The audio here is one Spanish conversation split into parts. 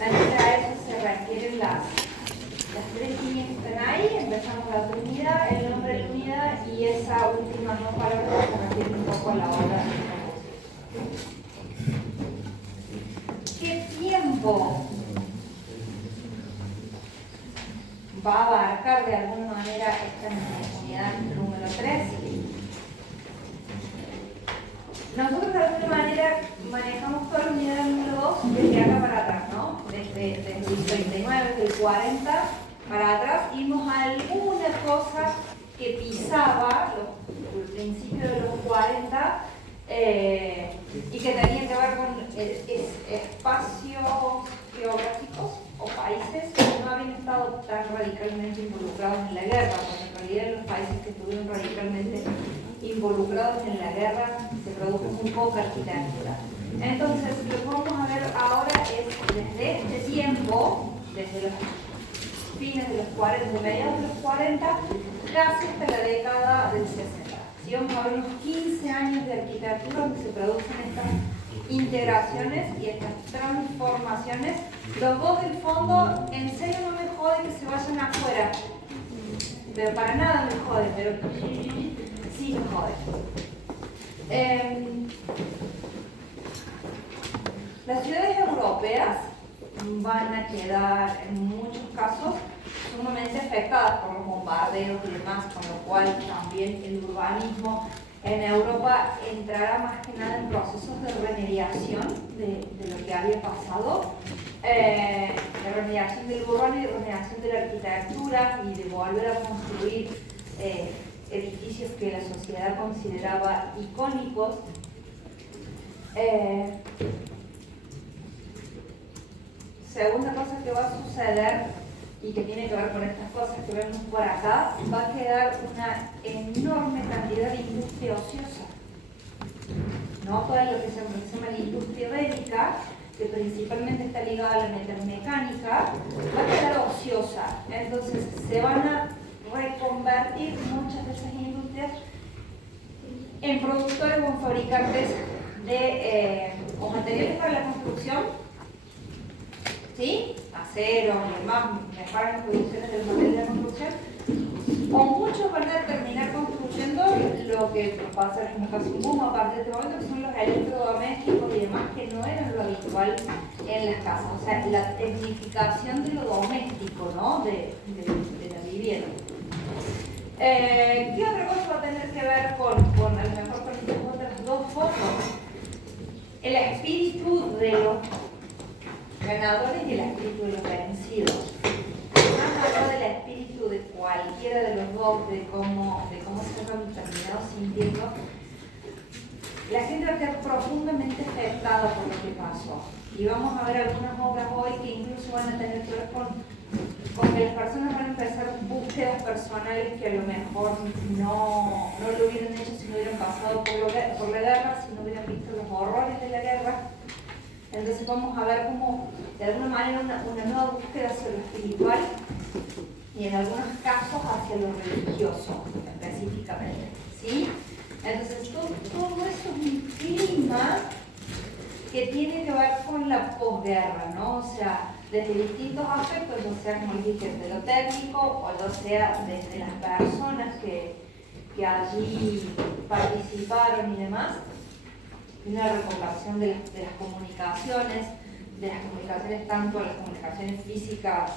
Entonces a eso se refieren las tres líneas que están ahí. Empezamos la unidad, el nombre de la unidad y esa última no palabra se refiere un poco a la obra de propósito. ¿Qué tiempo va a abarcar de alguna manera esta unidad número 3? Nosotros de alguna manera manejamos toda la unidad número 2 desde acá para atrás, ¿no? Desde el 39, desde el 40 para atrás, vimos alguna cosa que pisaba el principio de los 40 y que tenía que ver con espacios geográficos o países que no habían estado tan radicalmente involucrados en la guerra, porque en realidad los países que estuvieron radicalmente involucrados en la guerra se produjo muy poca arquitectura. Entonces, lo que vamos a ver ahora es desde este tiempo, desde los fines de los 40, mediados de los 40, casi hasta la década del 60. Si vamos a ver unos 15 años de arquitectura donde se producen estas integraciones y estas transformaciones. Los dos del fondo, en serio no me jode que se vayan afuera, pero para nada me jode, pero sí me jode. Las ciudades europeas van a quedar en muchos casos sumamente afectadas por los bombardeos y demás, con lo cual también el urbanismo en Europa entrará más que nada en procesos de remediación de lo que había pasado, de remediación del urbano y de remediación de la arquitectura y de volver a construir edificios que la sociedad consideraba icónicos. Segunda cosa que va a suceder y que tiene que ver con estas cosas que vemos por acá, va a quedar una enorme cantidad de industria ociosa, ¿no? Todo lo que se llama la industria bélica, que principalmente está ligada a la metalmecánica, va a quedar ociosa. Entonces se van a reconvertir muchas de esas industrias en productores o en fabricantes de o materiales para la construcción, ¿sí? Acero y demás, mejorar las producciones de los materiales de construcción, o muchos van a terminar construyendo lo que va a ser como casi un boom a partir de este momento, que son los electrodomésticos y demás, que no eran lo habitual en las casas. O sea, la tecnificación de lo doméstico, ¿no? de la vivienda. ¿Qué otra cosa va a tener que ver con a lo mejor con estas otras dos fotos? El espíritu de los ganadores y el espíritu de los vencidos. Más allá del espíritu de cualquiera de los dos, de cómo se han terminado sintiendo, la gente va a quedar profundamente afectada por lo que pasó. Y vamos a ver algunas obras hoy que incluso van a tener que ver con que las personas van a empezar búsquedas personales que a lo mejor no lo hubieran hecho si no hubieran pasado por la guerra, si no hubieran visto los horrores de la guerra. Entonces vamos a ver cómo, de alguna manera, una nueva búsqueda hacia lo espiritual y en algunos casos hacia lo religioso, específicamente, ¿sí? Entonces todo eso es un clima que tiene que ver con la posguerra, ¿no? O sea, desde distintos aspectos, ya sea, como dije, desde lo técnico o ya sea desde las personas que allí participaron y demás, una reconversión de las comunicaciones tanto las comunicaciones físicas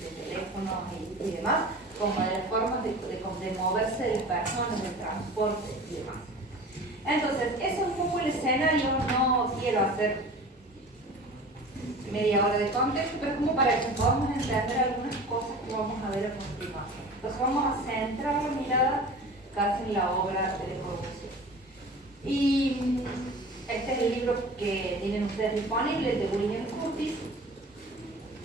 de teléfonos y demás, como de las formas de moverse de las personas, del transporte y demás. Entonces, eso es un poco el escenario. No quiero hacer media hora de contexto, pero es como para que podamos entender algunas cosas que vamos a ver a continuación. Entonces vamos a centrar la mirada casi en la obra de Le Corbusier. Y este es el libro que tienen ustedes disponible, de William Curtis,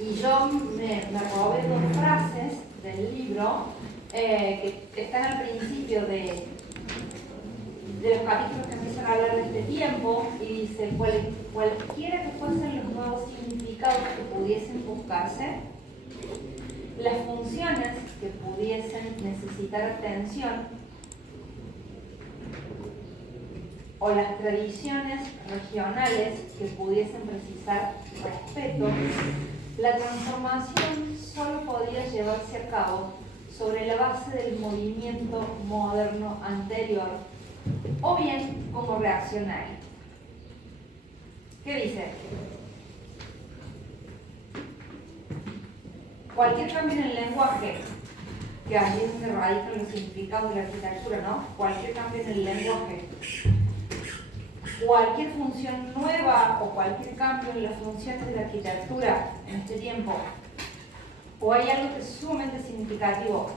y yo me robé dos frases del libro que están al principio de los capítulos que empiezan a hablar de este tiempo, y dice: cualquiera que fuesen los nuevos significados que pudiesen buscarse, las funciones que pudiesen necesitar atención, o las tradiciones regionales que pudiesen precisar respeto, La transformación solo podía llevarse a cabo sobre la base del movimiento moderno anterior o bien como reaccionario. ¿Qué dice? Cualquier cambio en el lenguaje, que allí es donde radican los significados de la arquitectura, ¿no? Cualquier cambio en el lenguaje, cualquier función nueva o cualquier cambio en las funciones de la arquitectura en este tiempo, o hay algo que es sumamente significativo,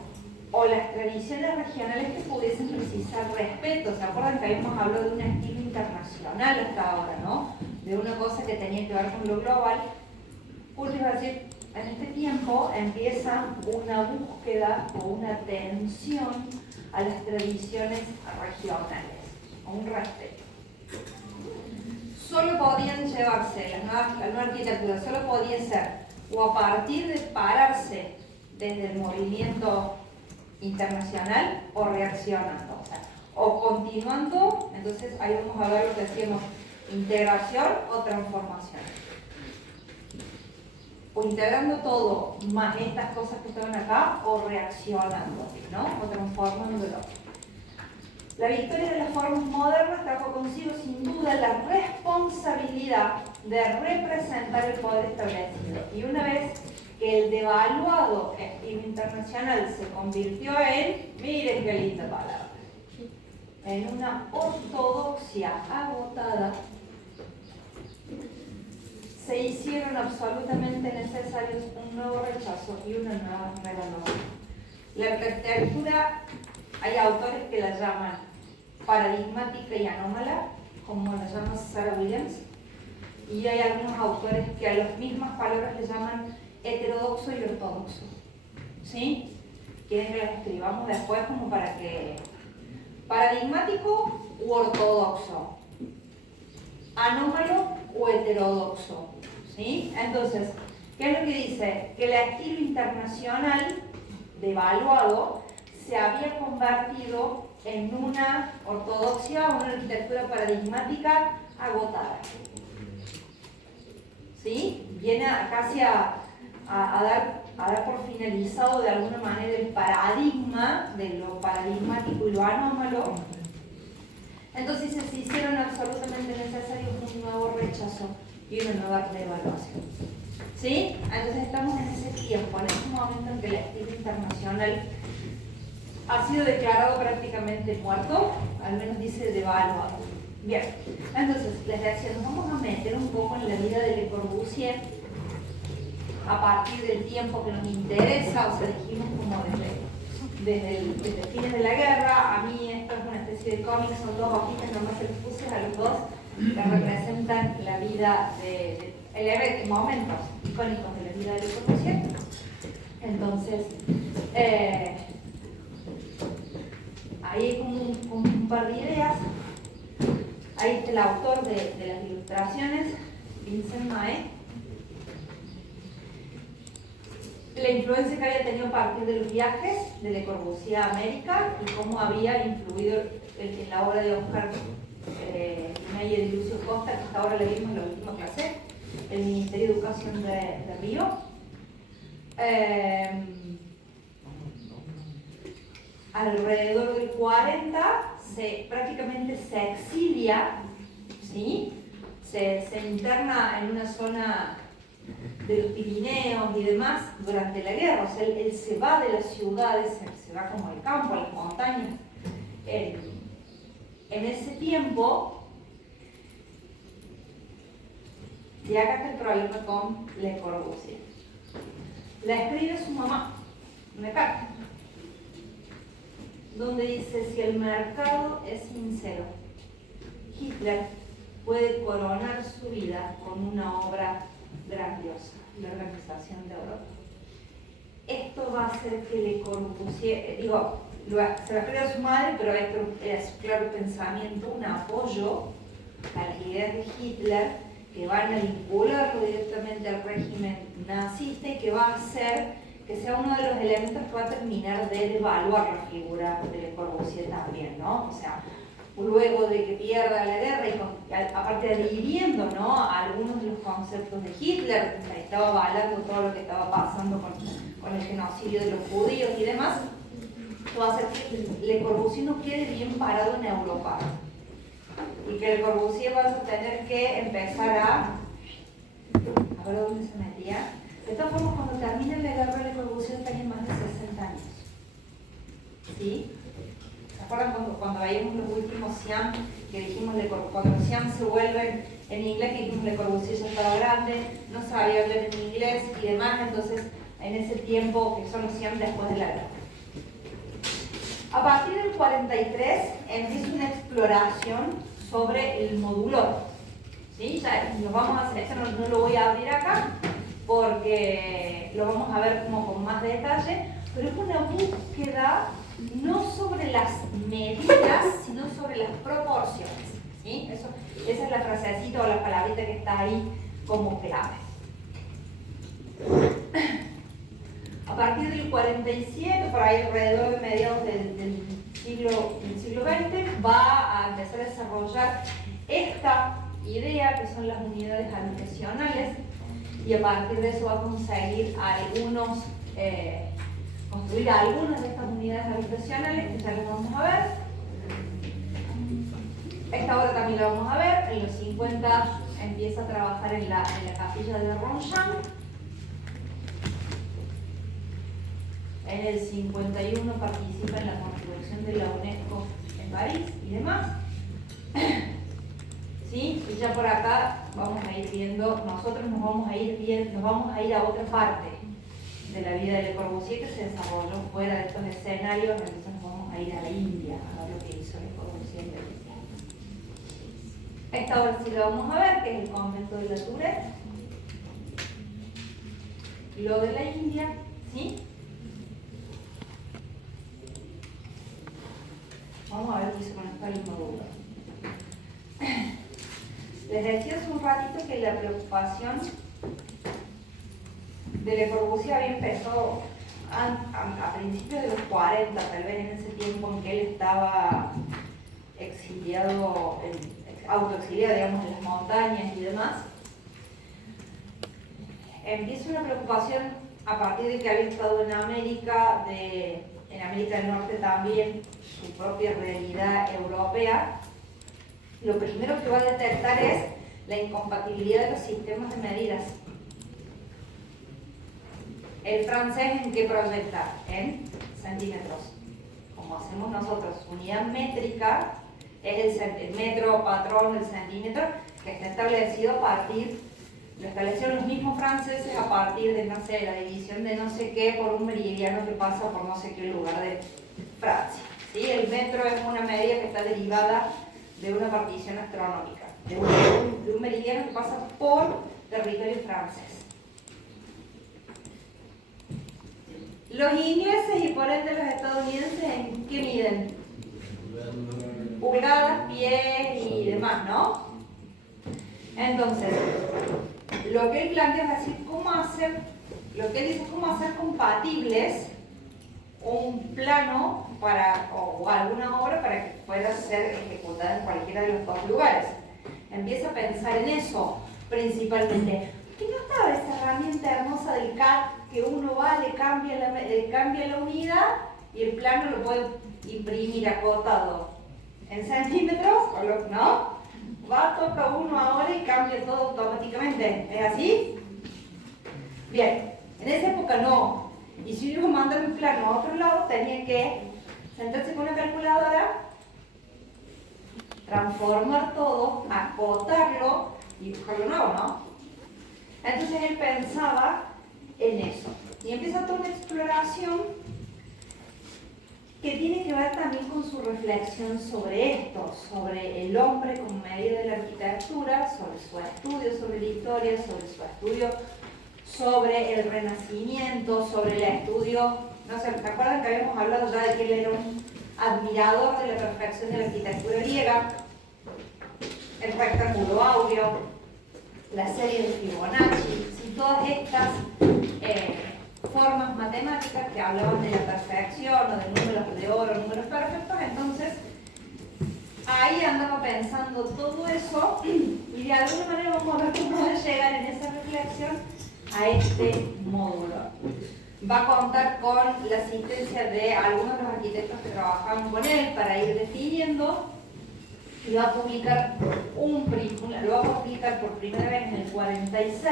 o las tradiciones regionales que pudiesen precisar respeto. ¿Se acuerdan que habíamos hablado de un estilo internacional hasta ahora, ¿no? De una cosa que tenía que ver con lo global. Urge va a decir, en este tiempo empieza una búsqueda o una atención a las tradiciones regionales, o un respeto. Solo podían llevarse, la nueva arquitectura solo podía ser o a partir de pararse desde el movimiento internacional o reaccionando, o continuando. Entonces ahí vamos a ver lo que decíamos, integración o transformación, o integrando todo más estas cosas que estaban acá, o reaccionando, ¿no? O transformándolo. La victoria de las formas modernas trajo consigo sin duda la responsabilidad de representar el poder establecido, y una vez que el devaluado estilo internacional se convirtió en, miren qué linda palabra, en una ortodoxia agotada, se hicieron absolutamente necesarios un nuevo rechazo y una nueva revaluación. La arquitectura, hay autores que la llaman paradigmática y anómala, como la llama Sarah Williams, y hay algunos autores que a las mismas palabras le llaman heterodoxo y ortodoxo. ¿Sí? Quieren que las escribamos después como para que... Paradigmático u ortodoxo, anómalo o heterodoxo. ¿Sí? Entonces, ¿qué es lo que dice? Que el estilo internacional devaluado se había convertido en una ortodoxia, una arquitectura paradigmática agotada. ¿Sí? Viene casi a dar por finalizado de alguna manera el paradigma de lo paradigmático y lo anómalo. Entonces se hicieron absolutamente necesarios un nuevo rechazo y una nueva reevaluación. ¿Sí? Entonces estamos en ese tiempo, en ese momento en que el estilo internacional ha sido declarado prácticamente muerto, al menos dice devaluado. Bien, entonces les decía, nos vamos a meter un poco en la vida de Le Corbusier a partir del tiempo que nos interesa, o sea, dijimos como desde fines de la guerra. A mí esto es una especie de cómic, son dos hojitas, nomás se los puse a los dos, que representan la vida de momentos icónicos de la vida de Le Corbusier. Entonces, ahí hay como un par de ideas. Ahí está el autor de las ilustraciones, Vincent Mae. La influencia que había tenido a partir de los viajes de Le Corbusier a América y cómo había influido en la obra de Oscar Pinay y de Lucio Costa, que hasta ahora le vimos en la última clase, el Ministerio de Educación de Río. Alrededor del 40 prácticamente se exilia, ¿sí? Se interna en una zona de los Pirineos y demás durante la guerra. O sea, él se va de las ciudades, se va como al campo, a las montañas. En ese tiempo, y acá está el problema con Le Corbusier. La escribe su mamá, una carta, donde dice: si el mercado es sincero, Hitler puede coronar su vida con una obra grandiosa, la organización de Europa. Esto va a hacer que Le Corbusier, se lo escribe a su madre, pero esto es claro pensamiento, un apoyo a las ideas de Hitler que van a vincularlo directamente al régimen nazista y que va a hacer que sea uno de los elementos que va a terminar de devaluar la figura de Le Corbusier también, ¿no? O sea, luego de que pierda la guerra y aparte adhiriendo, ¿no?, a algunos de los conceptos de Hitler, que estaba avalando todo lo que estaba pasando con el genocidio de los judíos y demás, esto va a hacer que Le Corbusier no quede bien parado en Europa y que Le Corbusier va a tener que empezar a ver dónde se metía. De todas formas, cuando termine la guerra, Le Corbusier tenía más de 60 años. ¿Sí? ¿Se acuerdan cuando veíamos los últimos Siam, que dijimos, cuando los Siam se vuelven en inglés, que dijimos Le Corbusier ya estaba grande, no sabía hablar en inglés y demás, entonces en ese tiempo que son los Siam después de la guerra. A partir del 43 empieza una exploración sobre el modulor. ¿Sí? Ya lo vamos a hacer, eso no lo voy a abrir acá porque lo vamos a ver como con más detalle, pero es una búsqueda no sobre las medidas, sino sobre las proporciones. ¿Sí? Esa es la frasecita o la palabrita que está ahí como clave. A partir del 47, por ahí alrededor de mediados del siglo XX, va a empezar a desarrollar esta idea que son las unidades habitacionales, y a partir de eso va a conseguir construir algunas de estas unidades habitacionales, que ya las vamos a ver. Esta obra también la vamos a ver. En los 50 empieza a trabajar en la capilla de Ronchamp. En el 51 participa en la construcción de la UNESCO en París y demás. ¿Sí? Y ya por acá vamos a ir viendo, nosotros nos vamos a ir a otra parte de la vida de Le Corbusier que se desarrolló fuera de estos escenarios, entonces nos vamos a ir a la India a ver lo que hizo Le Corbusier en la India. Esta obra sí la vamos a ver, que es el convento de la Tourette. Lo de la India, ¿sí? Vamos a ver qué hizo con esta inmadura. Les decía hace un ratito que la preocupación de Le Corbusier había empezado a principios de los 40, tal vez en ese tiempo en que él estaba exiliado, autoexiliado, digamos, en las montañas y demás. Empieza una preocupación a partir de que había estado en América del Norte también, su propia realidad europea. Lo primero que va a detectar es la incompatibilidad de los sistemas de medidas. El francés, ¿en qué proyecta? En centímetros. Como hacemos nosotros, unidad métrica es el metro, patrón, el centímetro, que está establecido a partir, lo establecieron los mismos franceses a partir de, no sé, la división de no sé qué por un meridiano que pasa por no sé qué lugar de Francia. ¿Sí? El metro es una medida que está derivada de una partición astronómica, de un meridiano que pasa por territorio francés. Los ingleses y por ende los estadounidenses, ¿en qué miden? Pulgadas, pies y demás, ¿no? Entonces, lo que él plantea es decir, lo que él dice es cómo hacer compatibles un plano o alguna obra para que pueda ser ejecutada en cualquiera de los dos lugares. Empieza a pensar en eso principalmente. ¿Qué no estaba esa herramienta hermosa del CAD que uno va, le cambia la unidad y el plano lo puede imprimir acotado en centímetros? ¿No? Va, toca uno ahora y cambia todo automáticamente. ¿Es así? Bien, en esa época no. Y si yo iba a mandar un plano a otro lado, tenía que sentarse con una calculadora, transformar todo, acotarlo y buscarlo nuevo, ¿no? Entonces él pensaba en eso. Y empieza toda una exploración que tiene que ver también con su reflexión sobre esto, sobre el hombre como medida de la arquitectura, sobre su estudio sobre la historia, sobre su estudio sobre el Renacimiento, sobre el estudio, no sé, ¿se acuerdan que habíamos hablado ya de que él era un admirador de la perfección de la arquitectura griega? El rectángulo áureo, la serie de Fibonacci, y todas estas formas matemáticas que hablaban de la perfección o de números de oro, números perfectos. Entonces ahí andaba pensando todo eso y de alguna manera vamos a ver cómo va a llegar en esa reflexión a este módulo. Va a contar con la asistencia de algunos de los arquitectos que trabajaban con él para ir definiendo y va a publicar lo va a publicar por primera vez en el 46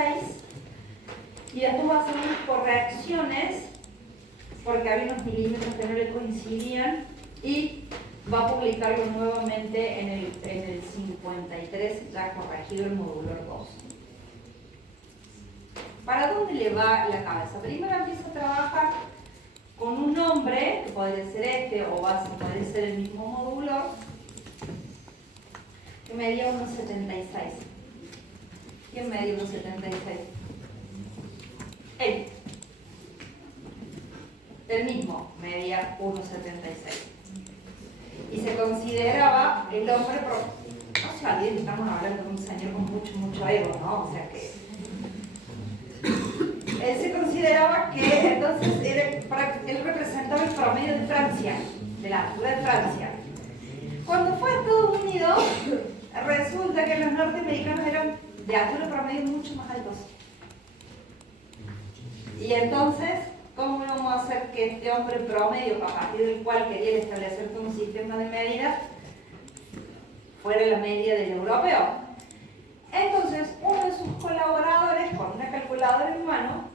y después va a hacer unas correcciones porque había unos milímetros que no le coincidían y va a publicarlo nuevamente en el 53, ya corregido el módulo 2. ¿Para dónde le va la cabeza? Primero empieza a trabajar con un nombre, que podría ser este o podría ser el mismo módulo, que medía 1,76. ¿Quién medía 1,76? Él. El mismo medía 1,76. Y se consideraba el hombre, no se olviden, estamos hablando de un señor con mucho ego, ¿no? O sea que él se consideraba que entonces él representaba el promedio de Francia, de la altura de Francia. Cuando fue a Estados Unidos, resulta que los norteamericanos eran de altura promedio mucho más altos. Y entonces, ¿cómo vamos a hacer que este hombre promedio, a partir del cual quería establecer un sistema de medidas, fuera la media del europeo? Entonces, uno de sus colaboradores, con una calculadora en mano,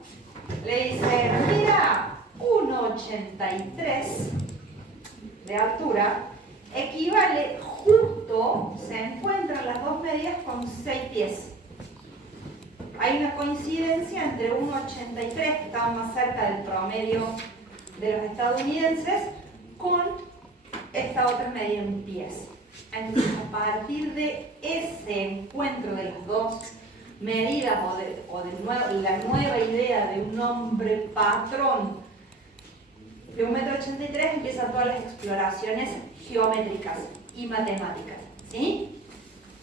le dice, mira, 1,83 de altura equivale justo, se encuentran las dos medidas con 6 pies. Hay una coincidencia entre 1,83, que estaba más cerca del promedio de los estadounidenses, con esta otra medida en pies. Entonces, a partir de ese encuentro de las dos medidas o de la nueva idea de un hombre patrón de 1,83 m, empiezan todas las exploraciones geométricas y matemáticas, ¿sí?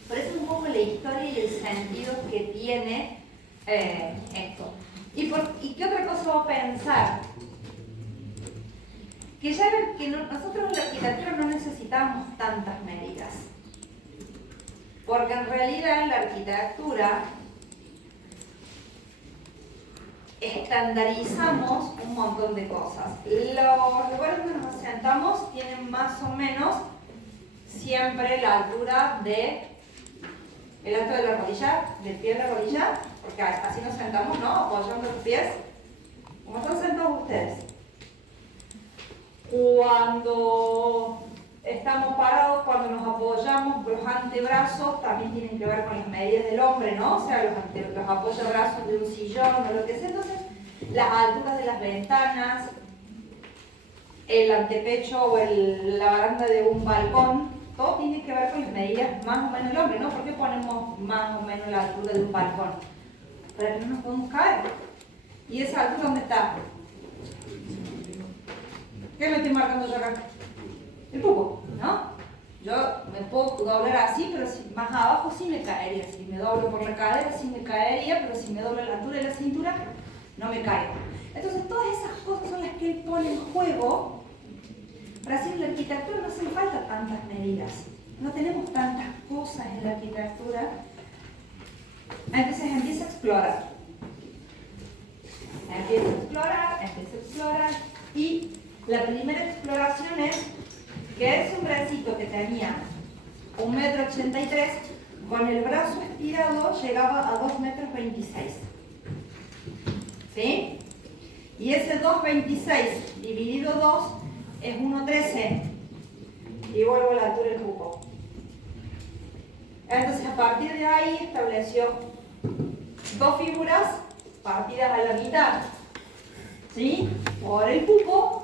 Por eso un poco la historia y el sentido que tiene esto. ¿Y qué otra cosa va a pensar? Que nosotros en la arquitectura no necesitamos tantas medidas, porque en realidad en la arquitectura estandarizamos un montón de cosas. Los lugares donde nos asentamos tienen más o menos siempre la altura el alto de la rodilla, del pie de la rodilla, porque así nos sentamos, ¿no? Apoyando los pies. ¿Cómo están sentados ustedes? Cuando estamos parados, cuando nos apoyamos, los antebrazos también tienen que ver con las medidas del hombre, ¿no? O sea, los apoyabrazos de un sillón o lo que sea. Entonces, las alturas de las ventanas, el antepecho o la baranda de un balcón, todo tiene que ver con las medidas más o menos del hombre, ¿no? ¿Por qué ponemos más o menos la altura de un balcón? Para que no nos podamos caer. ¿Y esa altura dónde está? ¿Qué me estoy marcando yo acá? El pupo, ¿no? Yo me puedo doblar así, pero más abajo sí me caería. Si me doblo por la cadera sí me caería, pero si me doblo la altura de la cintura, no me caigo. Entonces todas esas cosas son las que él pone en juego. Para hacer la arquitectura no hacen falta tantas medidas. No tenemos tantas cosas en la arquitectura. Entonces empieza a explorar. Empieza a explorar y la primera exploración es que ese hombrecito que tenía 1,83 m, con el brazo estirado llegaba a 2,26 m. ¿Sí? Y ese 2,26 dividido 2 es 1,13. Y vuelvo a la altura del cupo. Entonces, a partir de ahí estableció dos figuras partidas a la mitad, ¿sí? Por el cupo.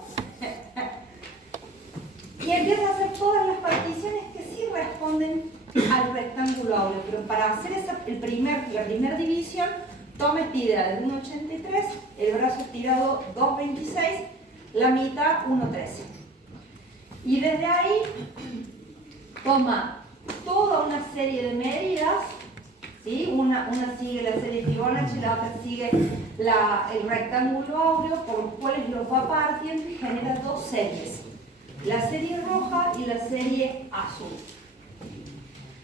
Y empieza a hacer todas las particiones que sí responden al rectángulo áureo. Pero para hacer la primera división, toma estirada de 1,83, el brazo estirado 2,26, la mitad 1,13. Y desde ahí toma toda una serie de medidas, ¿sí? Una sigue la serie Fibonacci, la otra sigue el rectángulo áureo, por los cuales los va partiendo y genera dos series. La serie roja y la serie azul.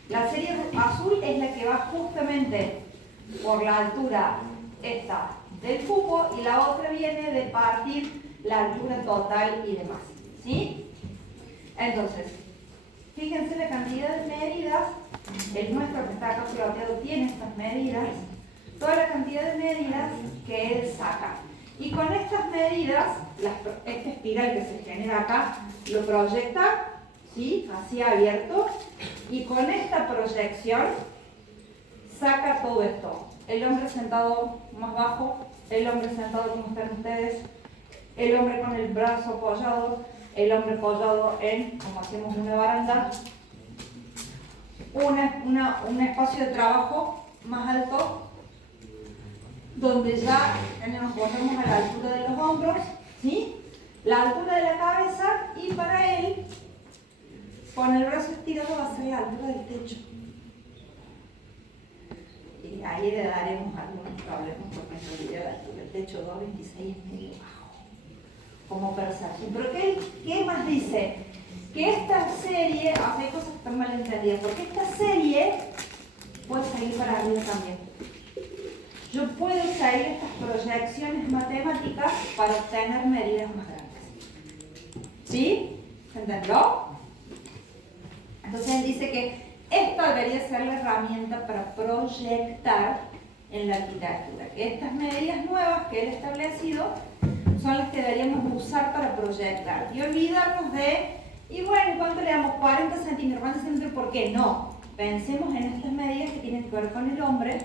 La serie azul es la que va justamente por la altura esta del cubo y la otra viene de partir la altura total y demás. ¿Sí? Entonces, fíjense la cantidad de medidas. El nuestro que está acá plateado tiene estas medidas. Toda la cantidad de medidas que él saca. Y con estas medidas, esta espiral que se genera acá, lo proyecta, ¿sí? Así abierto. Y con esta proyección, saca todo esto. El hombre sentado más bajo, el hombre sentado como están ustedes, el hombre con el brazo apoyado, el hombre apoyado en, como hacemos una baranda, un espacio de trabajo más alto, donde ya nos ponemos a la altura de los hombros, ¿sí? La altura de la cabeza, y para él, con el brazo estirado, va a ser la altura del techo. Y ahí le daremos algunos problemas porque en realidad la altura del techo 2,26 es medio bajo, como percepción. Pero ¿qué más dice? Que esta serie, hay cosas que están mal entendidas, porque esta serie puede salir para arriba también. Yo puedo seguir estas proyecciones matemáticas para obtener medidas más grandes. ¿Sí? ¿Se entendió? Entonces él dice que esta debería ser la herramienta para proyectar en la arquitectura. Que estas medidas nuevas que él ha establecido son las que deberíamos usar para proyectar. Y olvidarnos de, y bueno, ¿cuánto le damos? 40 centímetros, 40 centímetros, ¿por qué no? Pensemos en estas medidas que tienen que ver con el hombre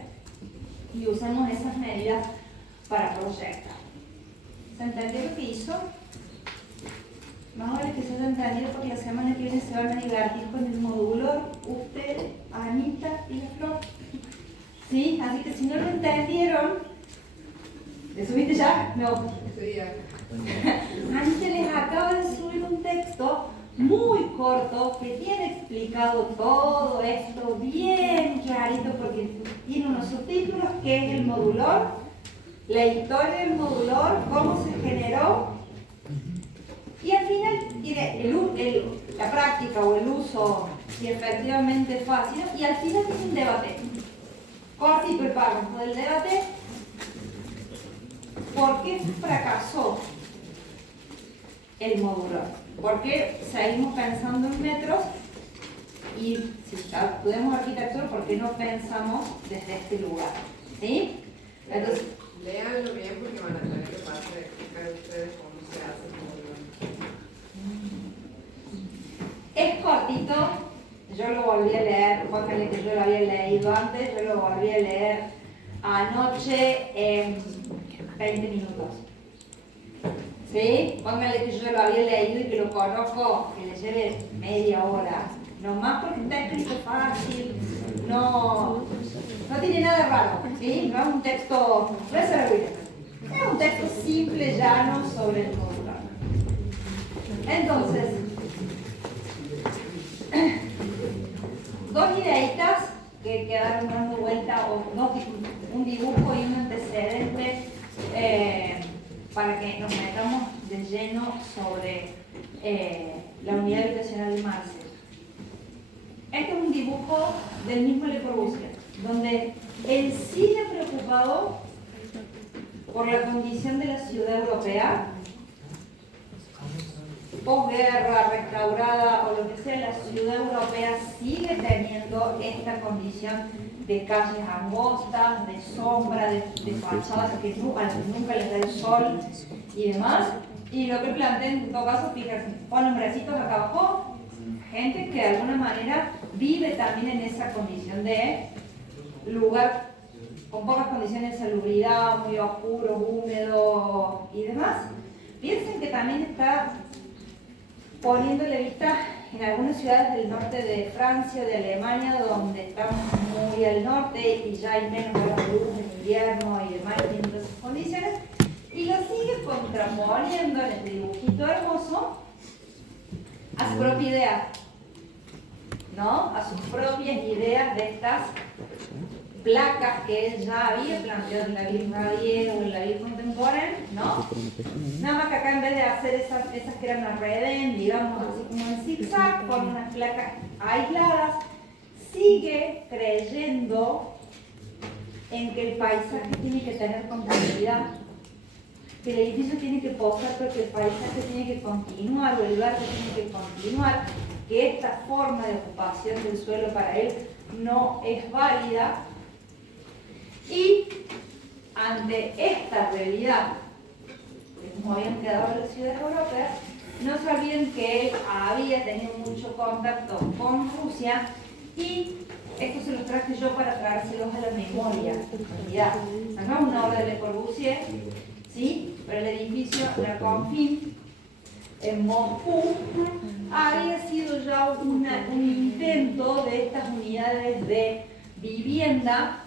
y usemos esas medidas para proyectar. ¿Se entendió lo que hizo? Más vale que se haya entendido porque la semana que viene se van a divertir con el modulador, usted, Anita y la Flor. ¿Sí? Así que si no lo entendieron, ¿le subiste ya? No. Sí, ya. Anita les acaba de subir un texto muy corto que tiene explicado todo esto bien clarito porque tiene unos subtítulos que es el modulor, la historia del modulor, cómo se generó y al final tiene la práctica o el uso si efectivamente es fácil y al final tiene un debate cortito el párrafo del debate. ¿Por qué fracasó el modulor? ¿Por qué seguimos pensando en metros? Y si estudiamos arquitectura, ¿por qué no pensamos desde este lugar? ¿Sí? Entonces, léanlo bien porque van a tener que pasar a explicar ustedes cómo se hace el modulor. es cortito, yo lo volví a leer, póngale que yo lo había leído antes, yo lo volví a leer anoche en 20 minutos. ¿Sí? Póngale que yo lo había leído y que lo conozco, que le lleve media hora. No más porque está escrito fácil, no tiene nada raro, ¿sí? No es un texto, no es es un texto simple, llano sobre el modular. Entonces, dos ideitas que quedaron dando vuelta, o un dibujo y un antecedente para que nos metamos de lleno sobre la unidad habitacional de Marcel. Este es un dibujo del mismo Le Corbusier, donde él sigue preocupado por la condición de la ciudad europea, posguerra, restaurada o lo que sea, la ciudad europea sigue teniendo esta condición de calles angostas, de sombra, de fachadas a las que nunca les da el sol y demás. Y lo que plantean en todo caso, fíjense, pon nombrecitos acá abajo, gente que de alguna manera vive también en esa condición de lugar con pocas condiciones de salubridad, muy oscuro, húmedo y demás. Piensen que también está poniéndole vista en algunas ciudades del norte de Francia, de Alemania, donde estamos muy al norte y ya hay menos luz en invierno y demás, y tienen esas condiciones, y lo sigue contraponiendo en este dibujito hermoso a su propia idea, ¿no? A sus propias ideas de estas placas que él ya había planteado en la Ville Radier o en la Ville Contemporaine, ¿no? Nada más que acá en vez de hacer esas que eran las redén, digamos así como en zigzag, con unas placas aisladas, sigue creyendo en que el paisaje tiene que tener continuidad, que el edificio tiene que posar, pero que el paisaje tiene que continuar, o el verde tiene que continuar, que esta forma de ocupación del suelo para él no es válida. Y ante esta realidad, que como habían quedado en las ciudades europeas, no se olviden que él había tenido mucho contacto con Rusia, y esto se los traje yo para traérselos a la memoria. En realidad, acá una obra de Le Corbusier, ¿sí? Pero el edificio La Confin en Moscú había sido ya un intento de estas unidades de vivienda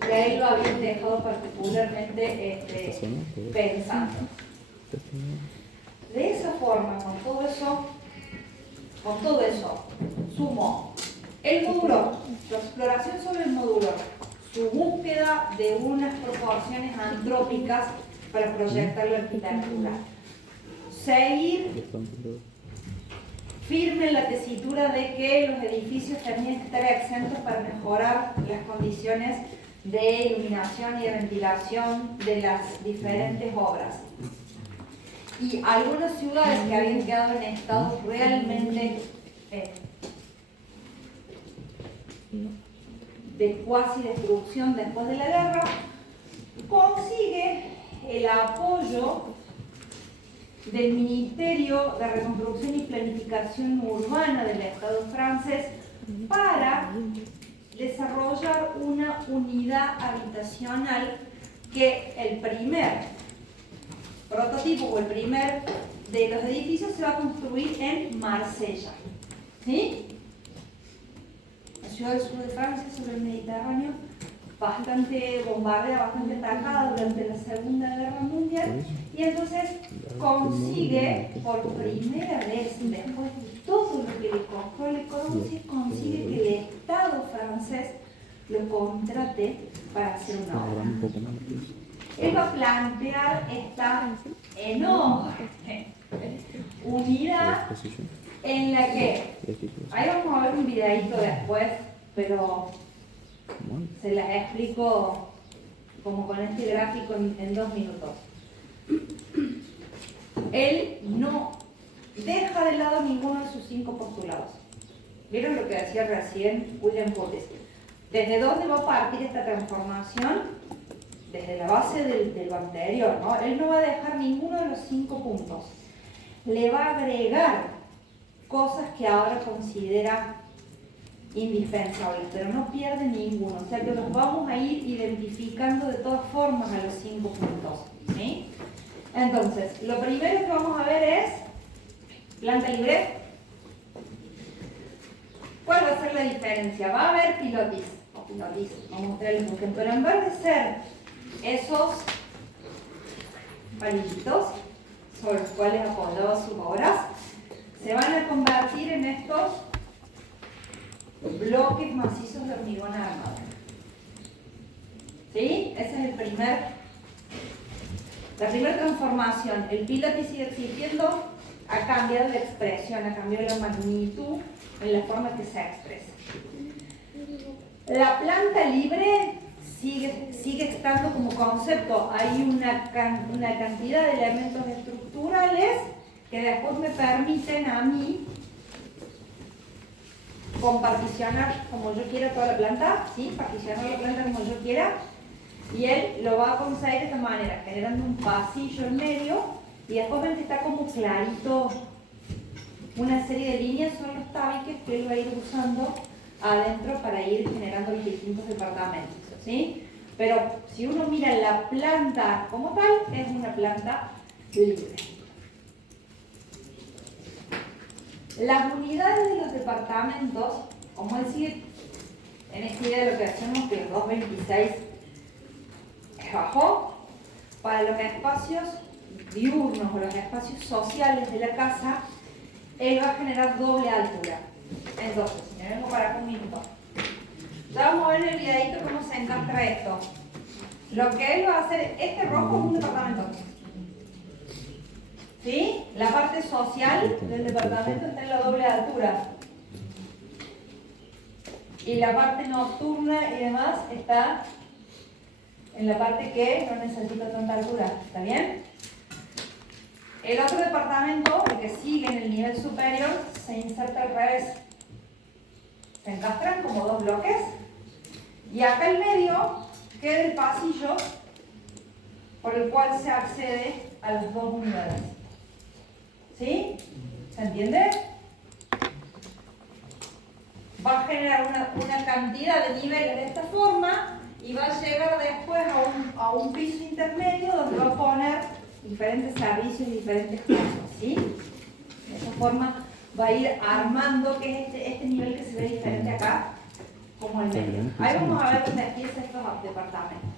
que él lo habían dejado particularmente pensando. De esa forma, con todo eso, sumó el módulo, la exploración sobre el módulo, su búsqueda de unas proporciones antrópicas para proyectar la arquitectura, seguir firme en la tesitura de que los edificios tenían que estar exentos para mejorar las condiciones de iluminación y de ventilación de las diferentes obras. Y algunas ciudades que habían quedado en estados realmente de cuasi destrucción después de la guerra, consigue el apoyo del Ministerio de Reconstrucción y Planificación Urbana del Estado francés para desarrollar una unidad habitacional que el primer prototipo o el primer de los edificios se va a construir en Marsella, ¿sí? La ciudad del sur de Francia, sobre el Mediterráneo, bastante bombardeada, bastante atacada durante la Segunda Guerra Mundial, y entonces consigue por primera vez, después de todo lo que le costó Le Corbusier, consigue que el Estado francés lo contrate para hacer una obra. Él va a plantear esta enorme unidad en la que, ahí vamos a ver un videíto después, pero se las explico como con este gráfico en 2 minutos. Él no deja de lado ninguno de sus 5 postulados. ¿Vieron lo que decía recién William Curtis? ¿Desde dónde va a partir esta transformación? Desde la base de lo anterior, ¿no? Él no va a dejar ninguno de los 5 puntos. Le va a agregar cosas que ahora considera indispensables, pero no pierde ninguno. O sea que los vamos a ir identificando de todas formas a los 5 puntos, ¿sí? Entonces, lo primero que vamos a ver es planta libre. ¿Cuál va a ser la diferencia? Va a haber pilotis, vamos a mostrarles un ejemplo, pero en vez de ser esos palillitos sobre los cuales apoyaba sus obras, se van a convertir en estos bloques macizos de hormigón armado. ¿Sí? Esa es la primera transformación. El pilote sigue existiendo, ha cambiado la expresión, ha cambiado la magnitud en la forma que se expresa. La planta libre sigue estando como concepto. Hay una cantidad de elementos estructurales que después me permiten a mí comparticionar como yo quiera toda la planta, ¿sí? Particionar la planta como yo quiera, y él lo va a conseguir de esta manera, generando un pasillo en medio, y después ven que está como clarito una serie de líneas, son los tabiques que él va a ir usando adentro para ir generando los distintos departamentos, ¿sí? Pero si uno mira la planta como tal, es una planta libre. Las unidades de los departamentos, como él sigue en esta idea de lo que hacemos, que el 226 es bajo, para los espacios diurnos o los espacios sociales de la casa, él va a generar doble altura. Entonces, me vengo para acá un minuto. Ya vamos a ver en el videito cómo se encastra esto. Lo que él va a hacer, este rojo es un departamento. ¿Sí? La parte social del departamento está en la doble altura. Y la parte nocturna y demás está en la parte que no necesita tanta altura. ¿Está bien? El otro departamento, el que sigue en el nivel superior, se inserta al revés. Se encastran como dos bloques. Y acá en medio queda el pasillo por el cual se accede a las dos unidades. ¿Sí? ¿Se entiende? Va a generar una cantidad de niveles de esta forma y va a llegar después a un piso intermedio donde va a poner diferentes servicios y diferentes cosas. ¿Sí? De esa forma va a ir armando, que es este nivel que se ve diferente acá, como el medio. Ahí vamos a ver dónde empiezan estos departamentos.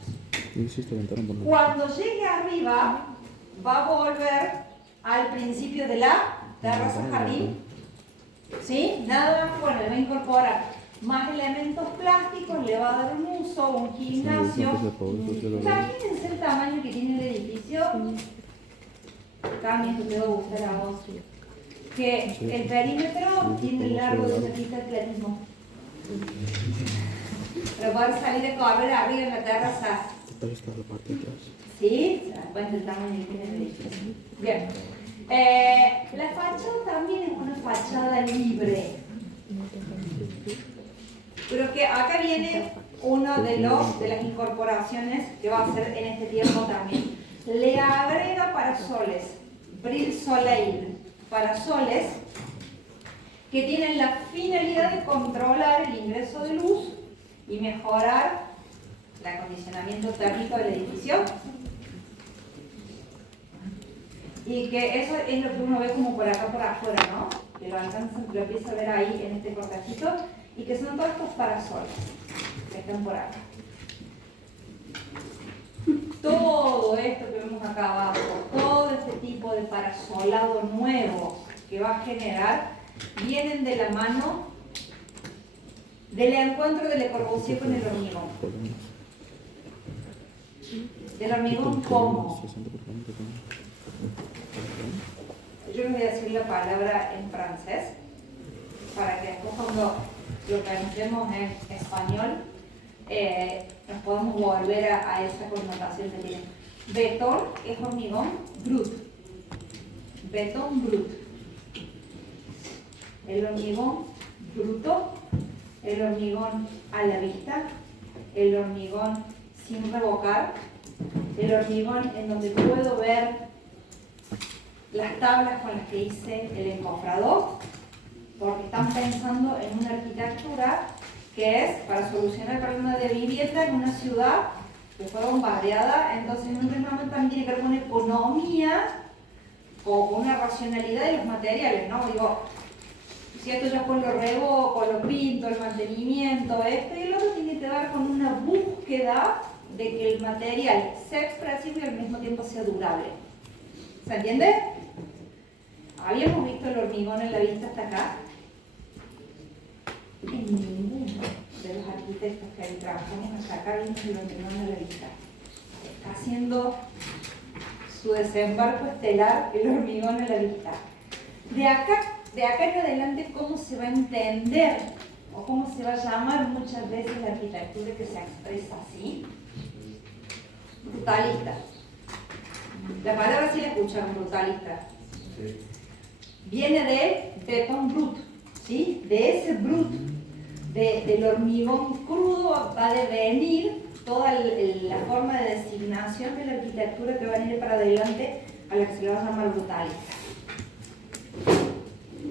Cuando llegue arriba, va a volver al principio de la terraza jardín. ¿Sí? Nada más, bueno, le va a incorporar más elementos plásticos, le va a dar un uso, un gimnasio. Imagínense el tamaño que tiene el edificio. Cami, esto te va a gustar a vos. Que el perímetro tiene el largo de una pista de atletismo. Pero poder salir a correr arriba en la terraza. ¿Sí? Se dan cuenta el tamaño que tiene el edificio. Bien. La fachada también es una fachada libre. Pero que acá viene una de las incorporaciones que va a hacer en este tiempo también. Le agrega parasoles, Bril Soleil, parasoles que tienen la finalidad de controlar el ingreso de luz y mejorar el acondicionamiento térmico del edificio. Y que eso es lo que uno ve como por acá por afuera, ¿no? Que lo alcanza, lo empieza a ver ahí en este cortecito, y que son todos estos parasoles que están por acá. Todo esto que vemos acá abajo, todo este tipo de parasolado nuevo que va a generar, vienen de la mano del encuentro de Le Corbusier con el hormigón. ¿El hormigón cómo? Yo les voy a decir la palabra en francés para que después cuando lo pensemos en español nos podamos volver a esa connotación que tiene. Betón es hormigón brut. Betón brut. El hormigón bruto, el hormigón a la vista, el hormigón sin revocar, el hormigón en donde puedo ver las tablas con las que hice el encofrado, porque están pensando en una arquitectura que es para solucionar el problema de vivienda en una ciudad que fue bombardeada. Entonces en un primer momento también tiene que ver con economía o con una racionalidad de los materiales, ¿no? Digo, si esto yo lo revoco, lo pinto, el mantenimiento, esto y el otro tiene que ver con una búsqueda de que el material sea expresivo y al mismo tiempo sea durable. ¿Se entiende? ¿Habíamos visto el hormigón en la vista hasta acá? En ninguno de los arquitectos que trabajamos hasta acá vimos el hormigón en la vista. Está haciendo su desembarco estelar el hormigón en la vista. De acá en adelante, ¿cómo se va a entender o cómo se va a llamar muchas veces la arquitectura que se expresa así? Brutalista. La palabra sí la escucharon, brutalista. Sí. Viene de betón brut, ¿sí? De ese brut, del hormigón crudo, va a devenir toda la forma de designación de la arquitectura que va a ir para adelante, a la que se le va a llamar brutalista.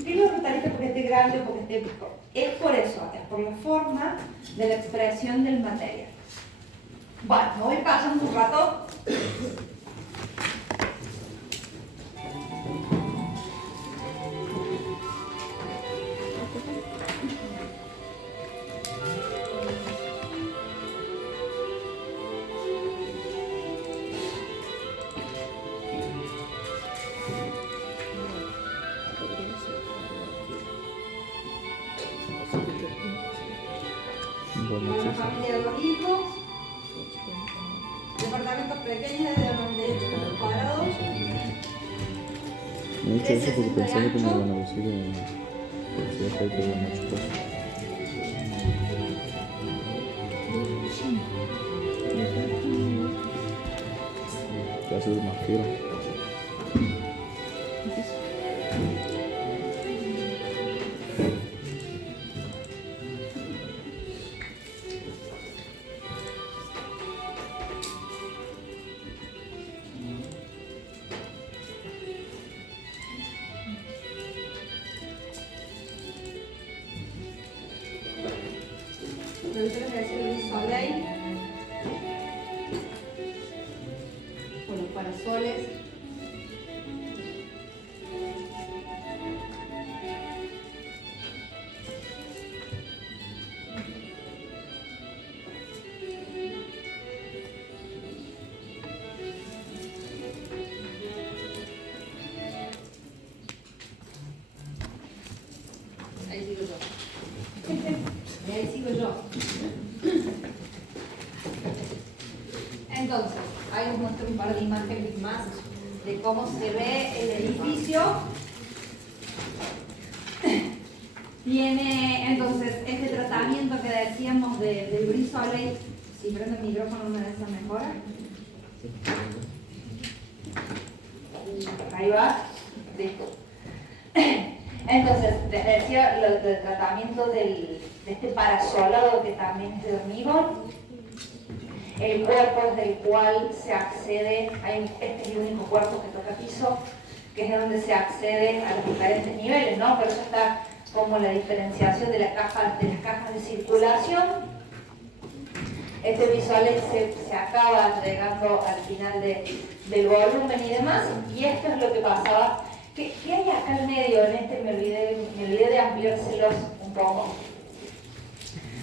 ¿Qué es lo brutalista? Porque esté grande o porque esté... Es por eso, es por la forma de la expresión del material. Bueno, me voy pasando un rato. Una familia de dos hijos, departamentos pequeños de 98 metros cuadrados. No he hecho eso porque pensaba que me iban a decir que hacía falta de muchas cosas. te hace más firme. Nosotros hacemos el soleil con los parasoles. Ahí sigo yo. Ahí sigo yo. Entonces, ahí os muestro un par de imágenes más de cómo se ve el edificio. Tiene entonces este tratamiento que decíamos de Brie Soleil. Si prendo el micrófono, una de esas mejora. Ahí va. Listo. Entonces, les decía lo del tratamiento de este parasolado que también es de hormigón. El cuerpo desde el cual se accede, este es el único cuerpo que toca piso, que es de donde se accede a los diferentes niveles, ¿no? Por eso está como la diferenciación de las cajas de circulación. Este visual se acaba llegando al final del volumen y demás, y esto es lo que pasaba. ¿Qué hay acá al medio? En este me olvidé de ampliárselos un poco.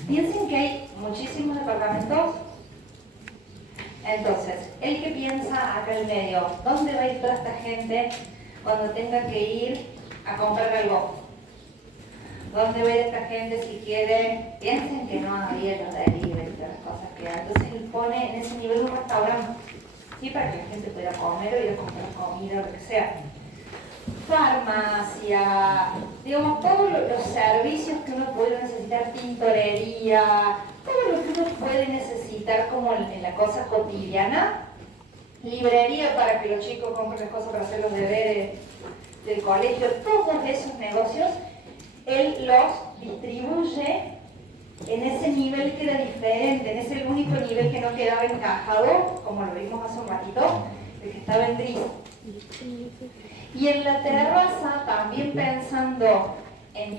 Piensen que hay muchísimos departamentos. Entonces, el que piensa acá al medio, ¿dónde va a ir toda esta gente cuando tenga que ir a comprar algo? ¿Dónde va a ir esta gente si quiere? Piensen que no había los delivery y las cosas que hay. Entonces él pone en ese nivel un restaurante, ¿sí? Para que la gente pueda comer o ir a comprar comida o lo que sea. Farmacia, digamos, todos los servicios que uno puede necesitar, tintorería, todo lo que uno puede necesitar como en la cosa cotidiana, librería para que los chicos compren las cosas para hacer los deberes del colegio, todos esos negocios, él los distribuye en ese nivel que era diferente, en ese único nivel que no quedaba encajado, como lo vimos hace un ratito, el que estaba en gris. Y en la terraza, también pensando en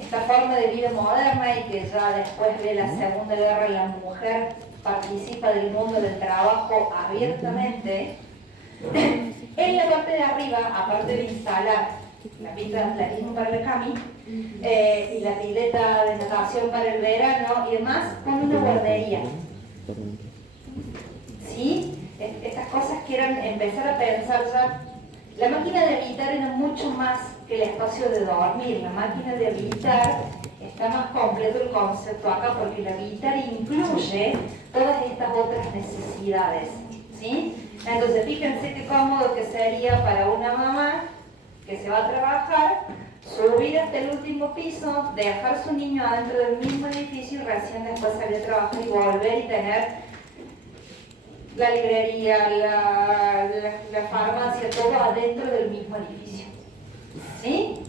esta forma de vida moderna y que ya después de la Segunda Guerra la mujer participa del mundo del trabajo abiertamente, en la parte de arriba, aparte de instalar la pista de atletismo para el cami y la pileta de natación para el verano y demás, pone una guardería. ¿Sí? Estas cosas que eran empezar a pensar ya. La máquina de habitar era mucho más que el espacio de dormir. La máquina de habitar está más completo el concepto acá porque el habitar incluye todas estas otras necesidades, ¿sí? Entonces fíjense qué cómodo que sería para una mamá que se va a trabajar, subir hasta el último piso, dejar su niño adentro del mismo edificio y recién después salir a trabajar y volver y tener la librería, la farmacia, todo adentro del mismo edificio. ¿Sí?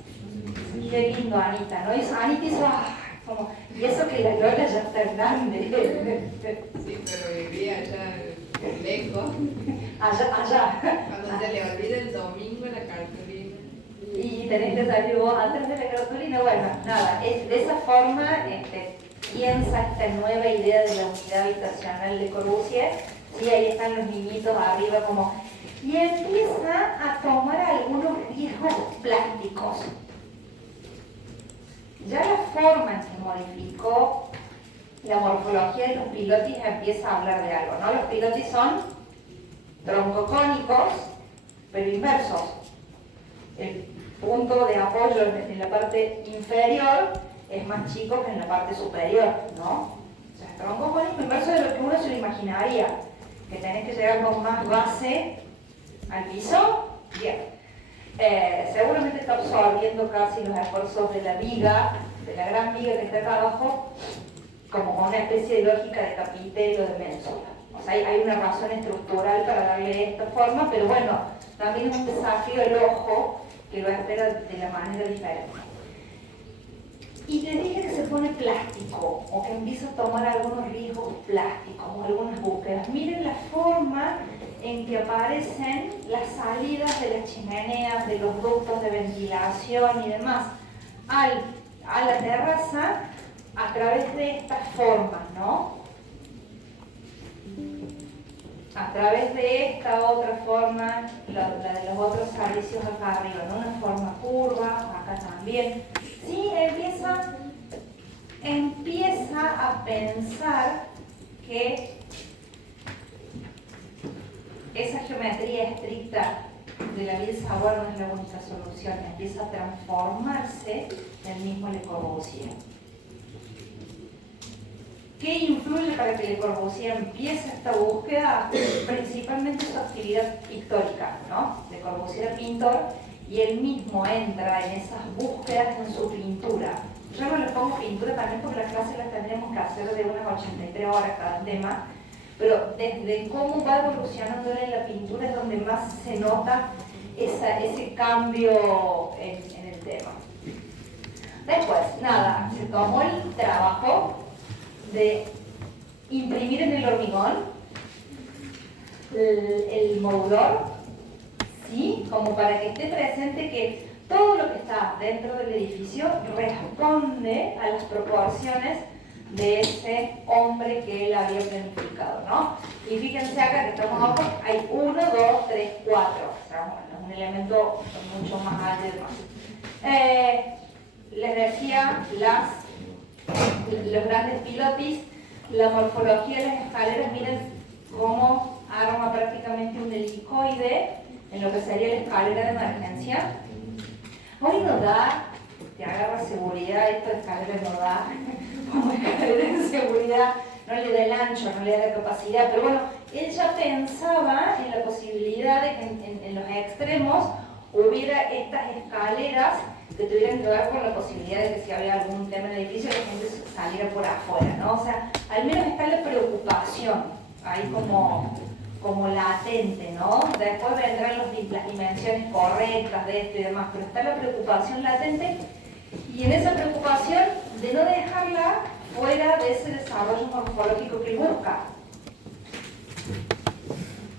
Qué lindo, Anita, ¿no? Anita hizo, como, y eso que la Lola ya está grande. Sí, pero vivía allá lejos. Allá. Cuando se le olvida el domingo la cartulina. Y tenés que salir vos antes de la cartulina. Bueno, nada, de esa forma piensa esta nueva idea de la unidad habitacional de Corbusier. Sí, ahí están los niñitos arriba como... Y empieza a tomar algunos riesgos plásticos. Ya la forma en que modificó la morfología de los pilotis empieza a hablar de algo, ¿no? Los pilotis son troncocónicos, pero inversos. El punto de apoyo en la parte inferior es más chico que en la parte superior, ¿no? O sea, troncocónico inverso de lo que uno se lo imaginaría. Que tenés que llegar con más base al piso, bien. Seguramente está absorbiendo casi los esfuerzos de la viga, de la gran viga que está acá abajo, como con una especie de lógica de capitel o de ménsula. O O sea, hay una razón estructural para darle esta forma, pero bueno, también es un desafío el ojo que lo espera de la manera diferente. Y te dije que se pone plástico, o que empieza a tomar algunos riesgos plásticos, o algunas búsquedas. Miren la forma en que aparecen las salidas de las chimeneas, de los ductos de ventilación y demás, a la terraza a través de estas formas, ¿no? A través de esta otra forma, la de los otros servicios acá arriba, ¿no? Una forma curva, acá también. Sí, empieza a pensar que esa geometría estricta de la Ville-Savoie no es la única solución, empieza a transformarse el mismo Le Corbusier. ¿Qué influye para que Le Corbusier empiece esta búsqueda? Principalmente su actividad pictórica, ¿no? Le Corbusier era pintor y él mismo entra en esas búsquedas en su pintura. Yo no le pongo pintura también porque las clases las tendremos que hacer de unas 83 horas cada tema, pero desde cómo va evolucionando en la pintura es donde más se nota ese cambio en el tema. Después, nada, se tomó el trabajo de imprimir en el hormigón el moldor, ¿sí? Como para que esté presente que todo lo que está dentro del edificio responde a las proporciones de ese hombre que él había planificado, ¿no? Y fíjense acá que estamos abajo, hay 1, 2, 3, 4, o sea, bueno, un elemento mucho más alto y demás. Les decía, los grandes pilotis, la morfología de las escaleras, miren cómo arma prácticamente un helicoide en lo que sería la escalera de emergencia. Hoy no da, te agarra seguridad, esto de escalera no da, como escalera de seguridad no le da el ancho, no le da la capacidad, pero bueno, él ya pensaba en la posibilidad de que en los extremos hubiera estas escaleras que tuvieran que ver con la posibilidad de que si había algún tema en el edificio la gente saliera por afuera, ¿no? O sea, al menos está la preocupación ahí como latente, ¿no? Después vendrán las dimensiones correctas de esto y demás, pero está la preocupación latente y en esa preocupación de no dejarla fuera de ese desarrollo morfológico que busca.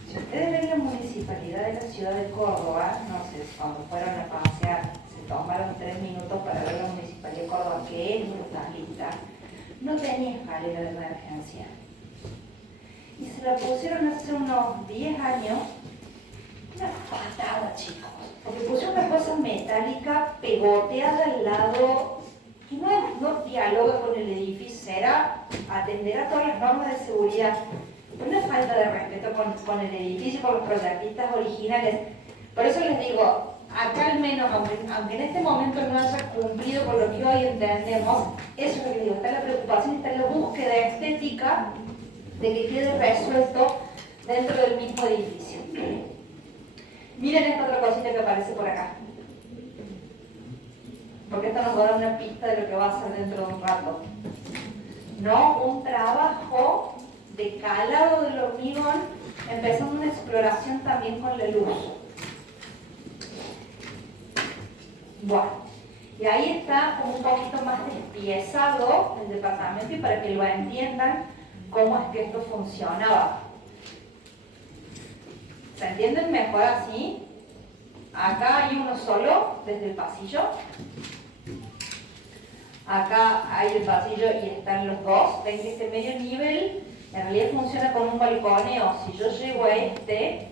Si ustedes ven la municipalidad de la ciudad de Córdoba, no sé, cuando fueron a pasear, se tomaron 3 minutos para ver la municipalidad de Córdoba, que es brutalista, no tenía escalera de emergencia. Y se la pusieron hace unos 10 años, una patada, chicos, porque pusieron una cosa metálica pegoteada al lado, que no dialoga con el edificio, será atender a todas las normas de seguridad. Una falta de respeto con el edificio, con los proyectistas originales. Por eso les digo, acá al menos, aunque en este momento no haya cumplido con lo que hoy entendemos, eso es lo que digo, está la preocupación, está la búsqueda estética de que quede resuelto dentro del mismo edificio. Miren esta otra cosita que aparece por acá, porque esto nos va a dar una pista de lo que va a ser dentro de un rato. ¿No? Un trabajo de calado del hormigón, empezando una exploración también con la luz. Bueno, y ahí está como un poquito más despiezado el departamento y para que lo entiendan cómo es que esto funcionaba. ¿Se entienden mejor así? Acá hay uno solo desde el pasillo. Acá hay el pasillo y están los dos. Ven que este medio nivel en realidad funciona con un balconeo. Si yo llego a este,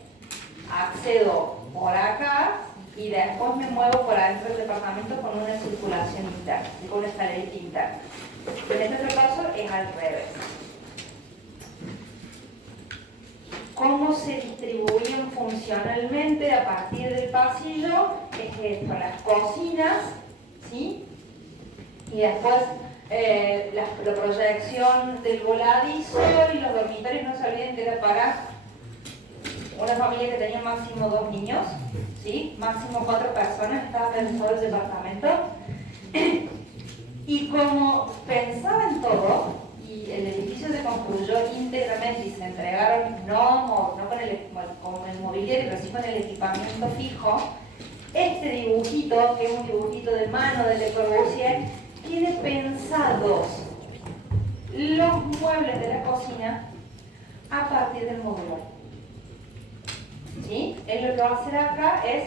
accedo por acá y después me muevo por adentro del departamento con una circulación interna, con una escalerita interna. En este otro caso es al revés. ¿Cómo se distribuyen funcionalmente a partir del pasillo? Es esto, las cocinas, ¿sí? Y después la proyección del voladizo y los dormitorios, no se olviden que era para una familia que tenía máximo 2 niños, ¿sí? Máximo 4 personas, estaba pensado el departamento. Y como pensaba en todo, y el edificio se construyó íntegramente y se entregaron no con el mobiliario, pero sí con el equipamiento fijo, este dibujito, que es un dibujito de mano de Le Corbusier, tiene pensados los muebles de la cocina a partir del modular. ¿Sí? Él lo que va a hacer acá es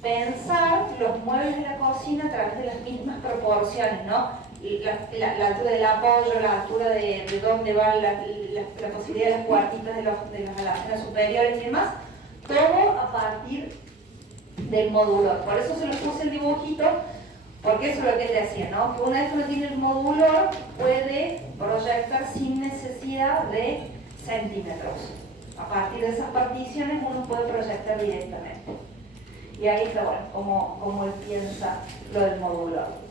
pensar los muebles de la cocina a través de las mismas proporciones, ¿no? La altura del apoyo, la altura de dónde va la posibilidad de las cuartitas de las alacenas superiores y demás, todo a partir del modular. Por eso se les puse el dibujito, porque eso es lo que él decía, ¿no? Que una vez que uno tiene el modular, puede proyectar sin necesidad de centímetros. A partir de esas particiones uno puede proyectar directamente. Y ahí está, bueno, como él piensa lo del modular.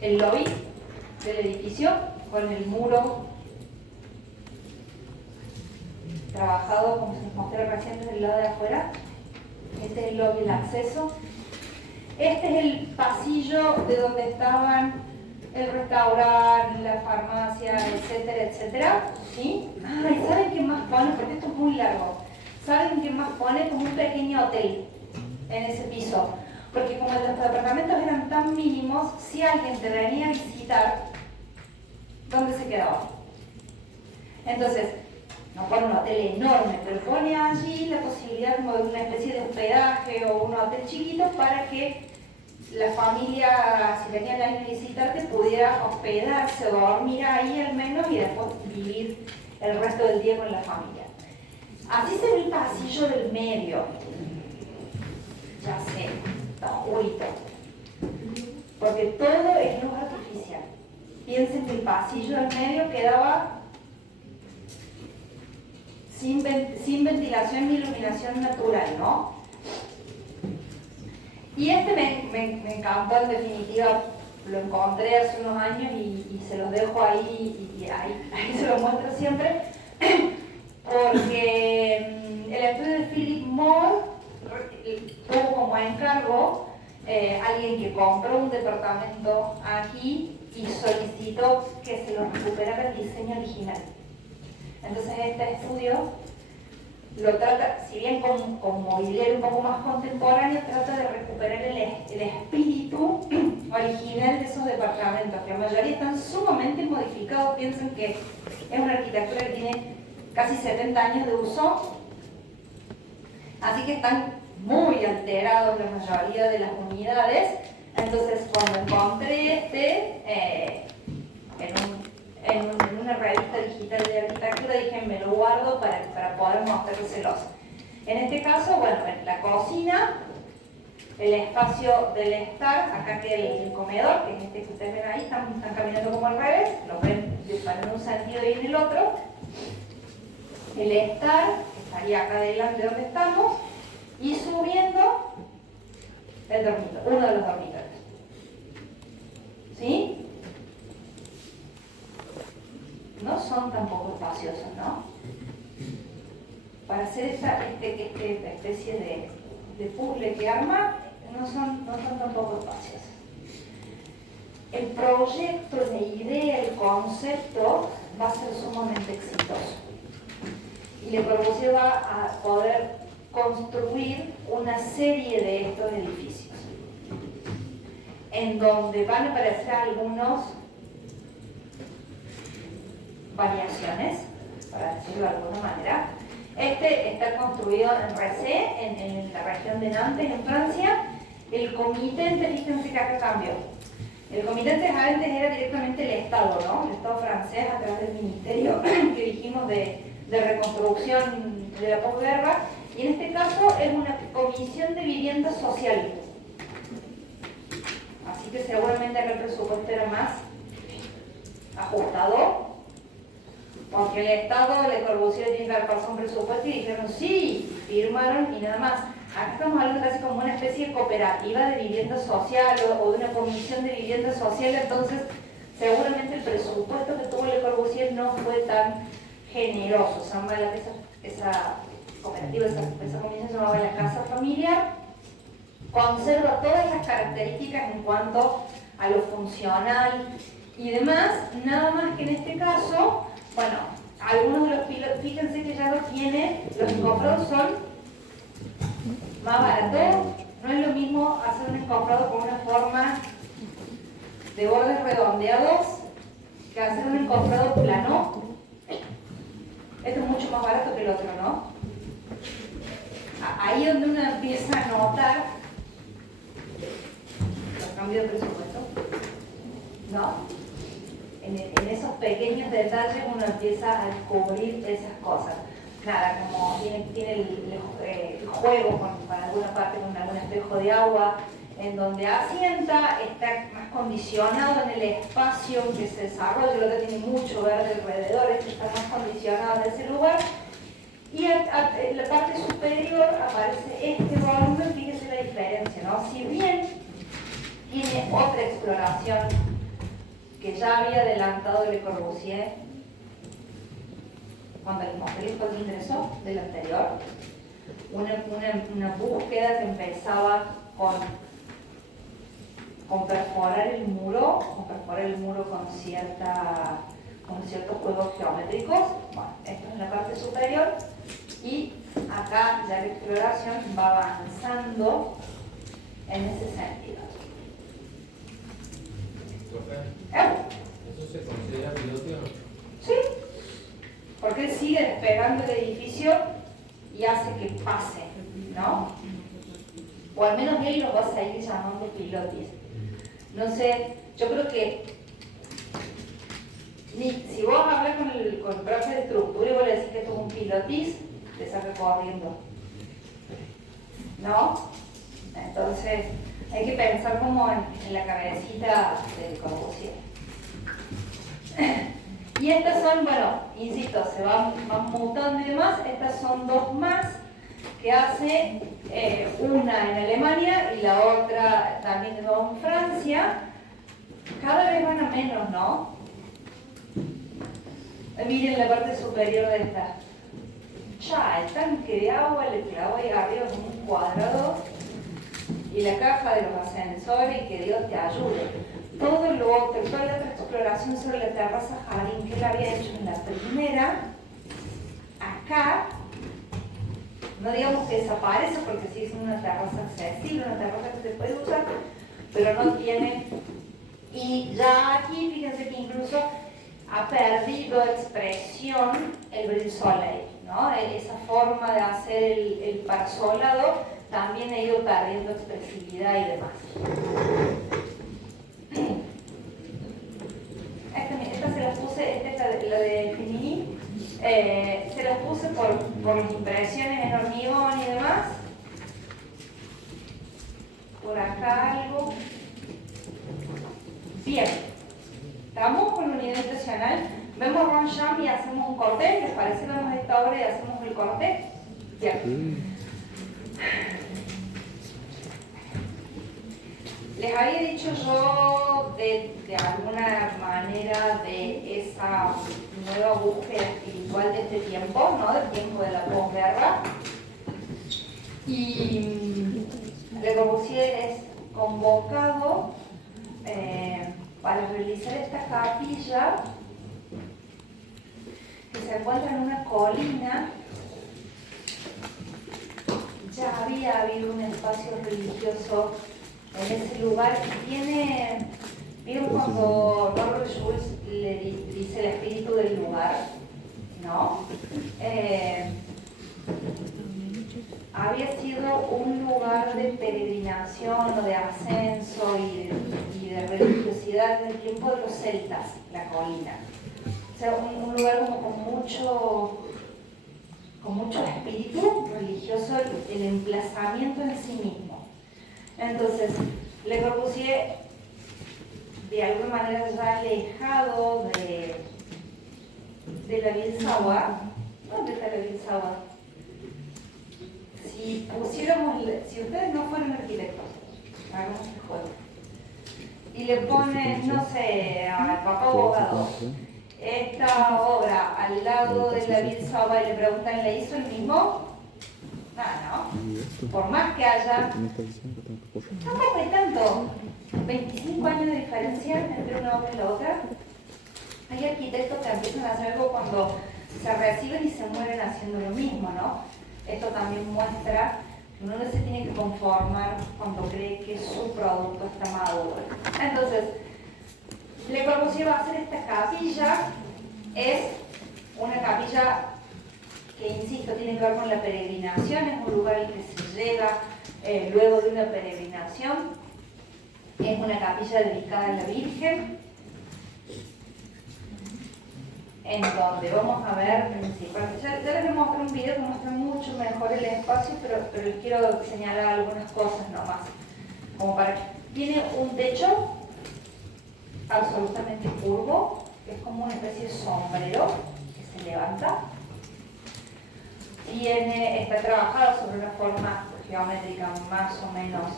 El lobby del edificio con el muro trabajado como se nos mostró recién desde el lado de afuera. Este es el lobby de acceso. Este es el pasillo de donde estaban el restaurante, la farmacia, etcétera, etcétera. ¿Sí? ¿Y saben qué más pone? Porque esto es muy largo. ¿Saben qué más pone? Como un pequeño hotel en ese piso. Porque como los departamentos eran tan mínimos, si alguien te venía a visitar, ¿dónde se quedaba? Entonces, no pone un hotel enorme, pero pone allí la posibilidad como de una especie de hospedaje o un hotel chiquito para que la familia, si venía alguien a visitarte, pudiera hospedarse o dormir ahí al menos y después vivir el resto del día con la familia. Así se ve el pasillo del medio. Ya sé, está oscurito. Porque todo es luz artificial. Piensen que el pasillo del medio quedaba sin ventilación ni iluminación natural, ¿no? Y este me encantó, en definitiva, lo encontré hace unos años y se los dejo ahí y ahí se los muestro siempre, porque el estudio de Philip Moore tuvo como encargo alguien que compró un departamento aquí y solicitó que se lo recuperara el diseño original. Entonces este estudio lo trata, si bien con mobiliario un poco más contemporáneo, trata de recuperar el espíritu original de esos departamentos, que la mayoría están sumamente modificados. Piensen que es una arquitectura que tiene casi 70 años de uso, así que están muy alterados la mayoría de las unidades. Entonces cuando encontré este en una revista digital de arquitectura, dije me lo guardo para poder mostrárselos. En este caso, bueno, la cocina, el espacio del estar, acá queda el comedor, que es este que ustedes ven ahí, están caminando como al revés, lo ven en un sentido y en el otro. El estar, que estaría acá adelante donde estamos, y subiendo el dormitorio, uno de los dormitorios. ¿Sí? No son tampoco espaciosos, ¿no? Para hacer esta especie de puzzle que arma, no son tampoco espaciosos. El proyecto, la idea, el concepto va a ser sumamente exitoso. Y Le Corbusier va a poder construir una serie de estos edificios, en donde van a aparecer algunos variaciones, para decirlo de alguna manera. Este está construido en Recé, en la región de Nantes, en Francia. El comitente, fíjense que acá cambió. El comitente antes era directamente el Estado, ¿no? El Estado francés, a través del ministerio que dijimos de reconstrucción de la posguerra. Y en este caso es una comisión de vivienda social. Así que seguramente acá el presupuesto era más ajustado, porque el Estado, Le Corbusier tiene que haber pasado un presupuesto y dijeron sí, firmaron y nada más. Acá estamos hablando casi como una especie de cooperativa de vivienda social o de una comisión de vivienda social. Entonces seguramente el presupuesto que tuvo Le Corbusier no fue tan generoso. Se llama esa cooperativa, esa comisión se llamaba la Casa Familiar. Conserva todas las características en cuanto a lo funcional y demás, nada más que en este caso, bueno, algunos de los pilotos, fíjense que ya lo tiene, los encofrados son más baratos, no es lo mismo hacer un encofrado con una forma de bordes redondeados que hacer un encofrado plano. Esto es mucho más barato que el otro, ¿no? Ahí es donde uno empieza a notar los cambios de presupuesto, ¿no? En esos pequeños detalles uno empieza a descubrir esas cosas. Nada, como tiene el juego con alguna parte, con algún espejo de agua, en donde asienta, está más condicionado en el espacio que se desarrolla, lo que tiene mucho verde alrededor, está más condicionado en ese lugar. Y en la parte superior aparece este volumen, fíjese la diferencia, ¿no? Si bien tiene otra exploración que ya había adelantado Le Corbusier cuando les mostré el código de ingreso del anterior, una búsqueda que empezaba con perforar el muro con ciertos juegos geométricos. Bueno, esto es en la parte superior y acá ya la exploración va avanzando en ese sentido. ¿Eso se considera piloteo? Sí, porque él sigue despegando el edificio y hace que pase, ¿no? O al menos él lo va a seguir llamando pilotis. No sé, yo creo que si vos hablas con el profe de estructura y vos le decís que esto es un pilotis, te saca corriendo, ¿no? Entonces hay que pensar como en la cabecita del Corbusier. Y estas son, bueno, insisto, se van mutando y demás. Estas son dos más que hace una en Alemania y la otra también de nuevo en Francia. Cada vez van a menos, ¿no? Miren la parte superior de esta. Ya, el tanque de agua le clavó ahí arriba como un cuadrado y la caja de los ascensores y que Dios te ayude. Todo lo otro, toda la otra exploración sobre la terraza jardín que él había hecho en la primera, acá, no digamos que desaparece porque sí es una terraza accesible, una terraza que se puede usar, pero no tiene. Y ya aquí, fíjense que incluso ha perdido expresión el brise soleil, ¿no? Esa forma de hacer el parasolado también ha ido perdiendo expresividad y demás. Esta se las puse, esta es la de Femini, se las puse por las impresiones en hormigón y demás. Por acá algo. Bien, estamos con la unidad estacional. Vemos Roncham y hacemos un corte. ¿Les parece? Vemos esta obra y hacemos el corte. Bien. Les había dicho yo de alguna manera de esa nueva búsqueda espiritual de este tiempo, ¿no? Del tiempo de la posguerra. Y Le Corbusier es convocado para realizar esta capilla que se encuentra en una colina. Ya había habido un espacio religioso en ese lugar que tiene, ¿vieron cuando Robert Schulz le dice el espíritu del lugar? ¿No? Había sido un lugar de peregrinación o de ascenso y de religiosidad del tiempo de los celtas, la colina. O sea, un lugar como con mucho espíritu religioso, el emplazamiento en sí mismo. Entonces, Le Corbusier, de alguna manera ya alejado de la Bildhauer. ¿Dónde está la Bildhauer? Si ustedes no fueran arquitectos, hagamos el juego, y le ponen, no sé, al papá abogado, esta obra al lado de la Bildhauer y le preguntan, ¿le hizo el mismo? No. Por más que haya, tampoco es tanto. 25 años de diferencia entre una obra y la otra. Hay arquitectos que empiezan a hacer algo cuando se reciben y se mueren haciendo lo mismo, ¿no? Esto también muestra que uno no se tiene que conformar cuando cree que su producto está maduro. Entonces, Le Corbusier va a hacer esta capilla. Es una capilla que, insisto, tiene que ver con la peregrinación. Es un lugar al que se llega luego de una peregrinación. Es una capilla dedicada a la Virgen, en donde vamos a ver principalmente, ya les voy a mostrar un video que muestra mucho mejor el espacio, pero les quiero señalar algunas cosas nomás, como para que tiene un techo absolutamente curvo, que es como una especie de sombrero que se levanta, está trabajado sobre una forma geométrica más o menos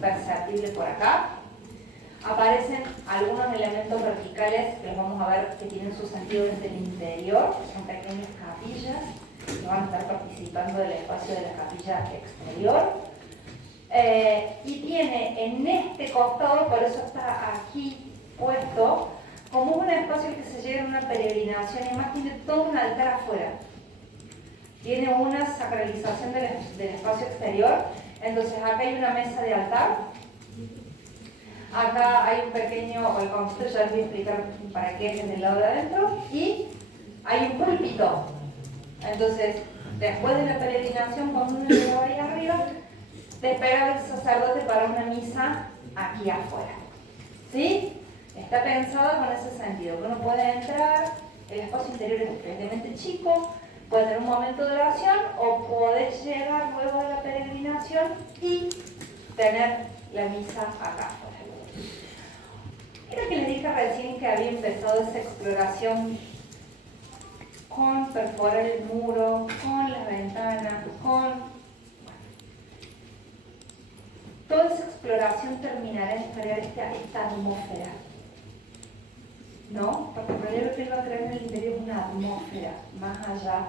perceptible por acá. Aparecen algunos elementos verticales que los vamos a ver que tienen su sentido desde el interior, son pequeñas capillas que van a estar participando del espacio de la capilla exterior. Y tiene en este costado, por eso está aquí puesto, como un espacio al que se llega en una peregrinación, y más tiene todo un altar afuera. Tiene una sacralización del espacio exterior. Entonces acá hay una mesa de altar. Acá hay un pequeño balconcito, ya les voy a explicar para qué es del lado de adentro. Y hay un púlpito. Entonces, después de la peregrinación, cuando uno llega ahí arriba, te espera el sacerdote para una misa aquí afuera. ¿Sí? Está pensado con ese sentido, que uno puede entrar, el espacio interior es suficientemente chico, puede tener un momento de oración o podés llegar luego de la peregrinación y tener la misa acá afuera. Era que les dije recién que había empezado esa exploración con perforar el muro, con las ventanas, toda esa exploración terminará en crear esta atmósfera, ¿no? Porque en realidad lo que él va a crear en el interior es una atmósfera, más allá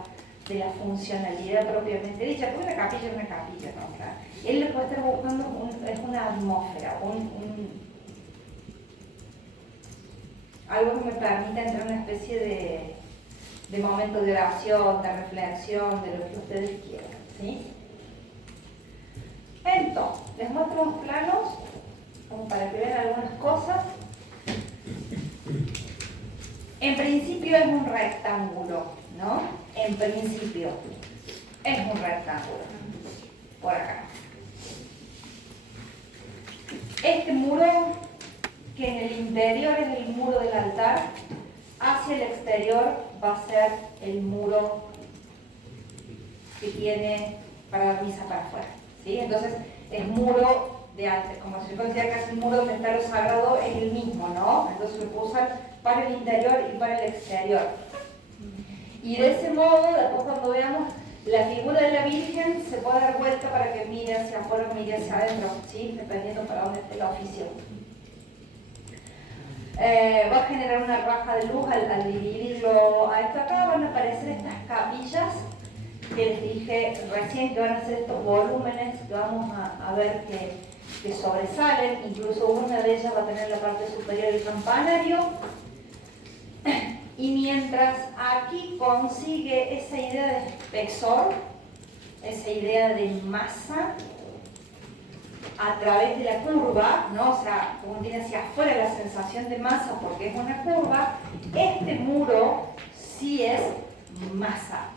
de la funcionalidad propiamente dicha, porque una capilla es una capilla, ¿no? O sea, él lo que va a estar buscando es una atmósfera, algo que me permita entrar en una especie de momento de oración, de reflexión, de lo que ustedes quieran, ¿sí? Entonces, les muestro unos planos, como para que vean algunas cosas. En principio es un rectángulo, ¿no? En principio es un rectángulo, por acá. Este muro, que en el interior es el muro del altar, hacia el exterior va a ser el muro que tiene para dar misa para afuera, ¿sí? Entonces, el muro de antes, como si yo considera que es el muro donde está lo sagrado, es el mismo, ¿no? Entonces lo puedo usar para el interior y para el exterior. Y de ese modo, después cuando veamos la figura de la Virgen, se puede dar vuelta para que mire hacia afuera o mire hacia adentro, ¿sí? Dependiendo para dónde esté la oficio. Va a generar una raja de luz al dividirlo a esto acá. Van a aparecer estas capillas que les dije recién, que van a ser estos volúmenes que vamos a ver que sobresalen. Incluso una de ellas va a tener la parte superior del campanario. Y mientras aquí consigue esa idea de espesor, esa idea de masa, a través de la curva, ¿no? O sea, como tiene hacia afuera la sensación de masa porque es una curva, este muro sí es masa,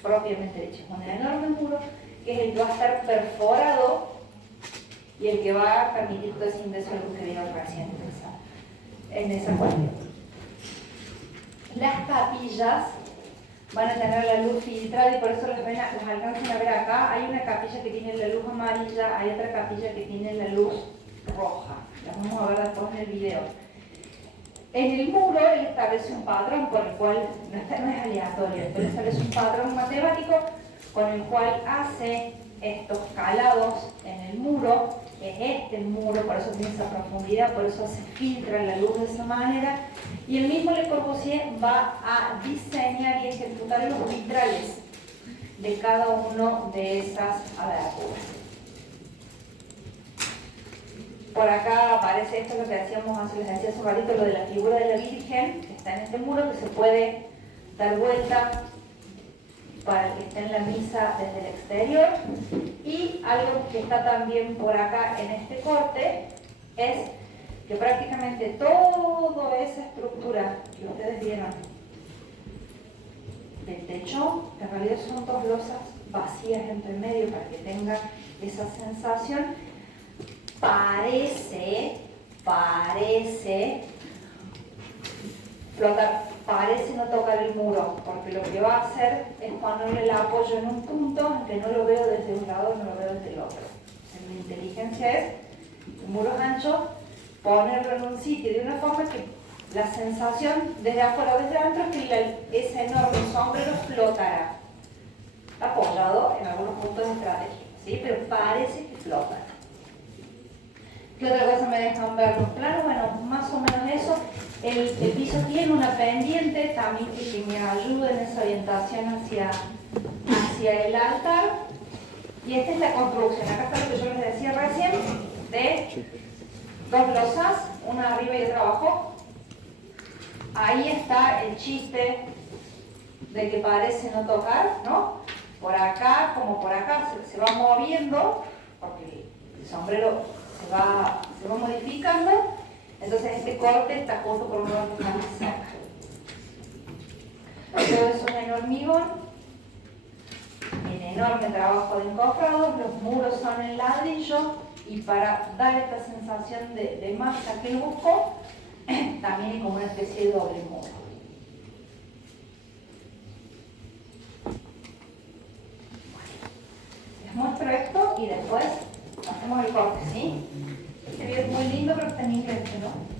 propiamente dicho. Es un enorme muro que es el que va a estar perforado y el que va a permitir todo ese ingreso de luz que vimos recién en esa cuestión. Las capillas van a tener la luz filtrada y por eso las alcanzan a ver acá. Hay una capilla que tiene la luz amarilla, hay otra capilla que tiene la luz roja. Las vamos a ver después en el video. En el muro él establece un patrón por el cual, no es aleatorio, él establece un patrón matemático con el cual hace estos calados en el muro. Es este el muro, por eso tiene esa profundidad, por eso se filtra la luz de esa manera. Y el mismo Le Corbusier va a diseñar y ejecutar los vitrales de cada uno de esas aberturas. por acá aparece esto, lo que hacíamos hace, les decía hace un ratito, lo de la figura de la Virgen, que está en este muro, que se puede dar vuelta para el que esté en la misa desde el exterior. Y algo que está también por acá en este corte es que prácticamente toda esa estructura que ustedes vieron del techo, en realidad son dos losas vacías entre medio para que tenga esa sensación. Parece flotar, parece no tocar el muro, porque lo que va a hacer es ponerle el apoyo en un punto en que no lo veo desde un lado, no lo veo desde el otro. Mi inteligencia es, el muro es ancho, ponerlo en un sitio de una forma que la sensación desde afuera o desde adentro es que ese enorme sombrero flotará, apoyado en algunos puntos estratégicos, ¿sí? Pero parece que flota. ¿Qué otra cosa me dejan ver los planos? Bueno, más o menos eso. El piso tiene una pendiente también que me ayuda en esa orientación hacia el altar. Y esta es la construcción. Acá está lo que yo les decía recién, de dos losas, una arriba y otra abajo. Ahí está el chiste de que parece no tocar, ¿no? Por acá, como por acá, se va moviendo, porque el sombrero se va modificando. Entonces este corte está justo por un lado que está más cerca. Todo eso es en hormigón, en enorme trabajo de encofrado, los muros son en ladrillo y para dar esta sensación de masa que busco, también hay como una especie de doble muro. Les muestro esto y después hacemos el corte, ¿sí? Este video es muy lindo, pero está en inglés, ¿no?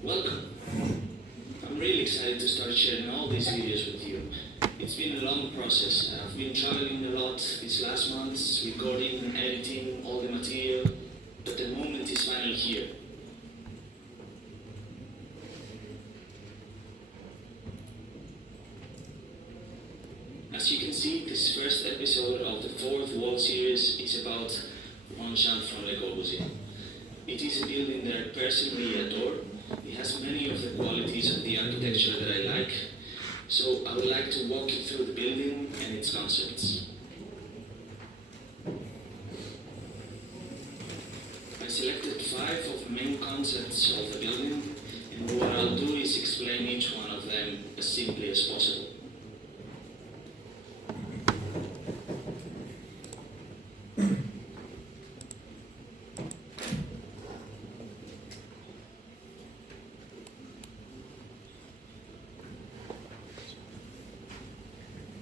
Welcome. I'm really excited to start sharing all these videos with you. It's been a long process. I've been traveling a lot these last months, recording, editing, all the material, but the moment is finally here. As you can see, this first episode of the 4th wall series is about Longchamp from Le Corbusier. It is a building that I personally adore. It has many of the qualities of the architecture that I like, so I would like to walk you through the building and its concepts. I selected 5 of the main concepts of the building, and what I'll do is explain each one of them as simply as possible.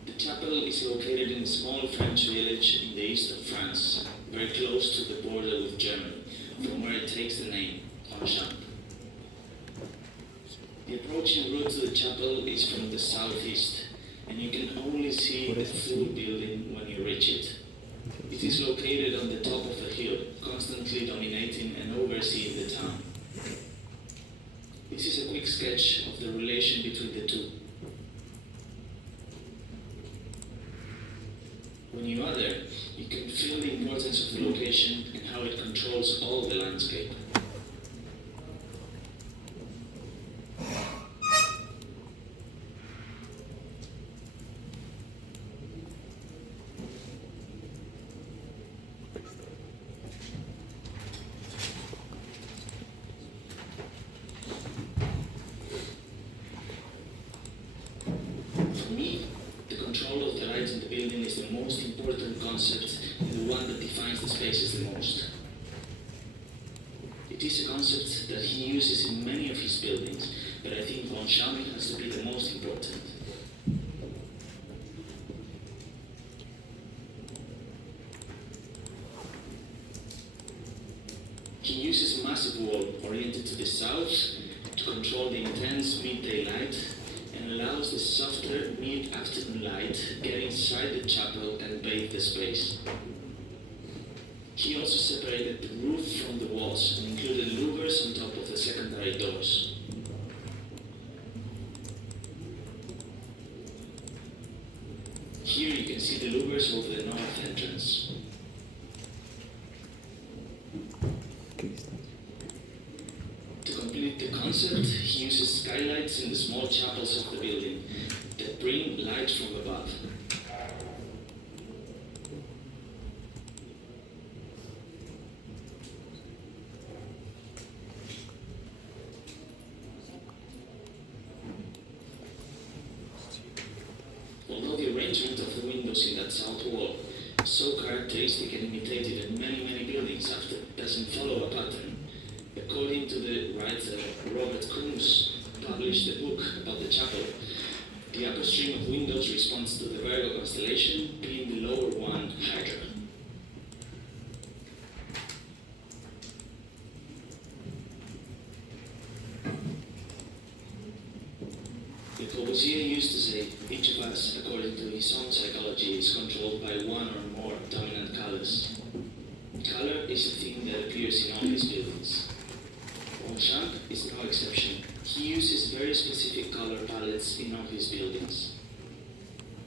The chapel is located in a small French village in the east of France, very close to the border with Germany, from where it takes the name, Longchamp. The approaching route to the chapel is from the southeast, and you can only see the full building when you reach it. It is located on the top of a hill, constantly dominating and overseeing the town. This is a quick sketch of the relation between the two. When you are there, you can feel the importance of the location and how it controls all the landscape. For me, the control of the light in the building is the most important concept and the one that defines the spaces the most. It is a concept that he uses in many of his buildings, but I think von Schauming has to be the most important. He uses a massive wall oriented to the south to control the intense midday light and allows the softer mid-afternoon light get inside the chapel and bathe the space. He also separated the roof from the walls and included louvers on top of the secondary doors. Here you can see the louvers over the north entrance. To complete the concept, he uses skylights in the small chapels of the building that bring light from above. Although the arrangement of the windows in that south wall is so characteristic and imitated in many buildings after doesn't follow a pattern, according to the writer Robert Kunz, published a book about the chapel, the upper stream of windows responds to the Virgo constellation, being the lower one Hydra. Le Corbusier used to say, each of us, according to his own psychology, is controlled by one or more dominant colors. Color is a thing that appears in all his buildings. Bonchamp is no exception. He uses very specific color palettes in all his buildings.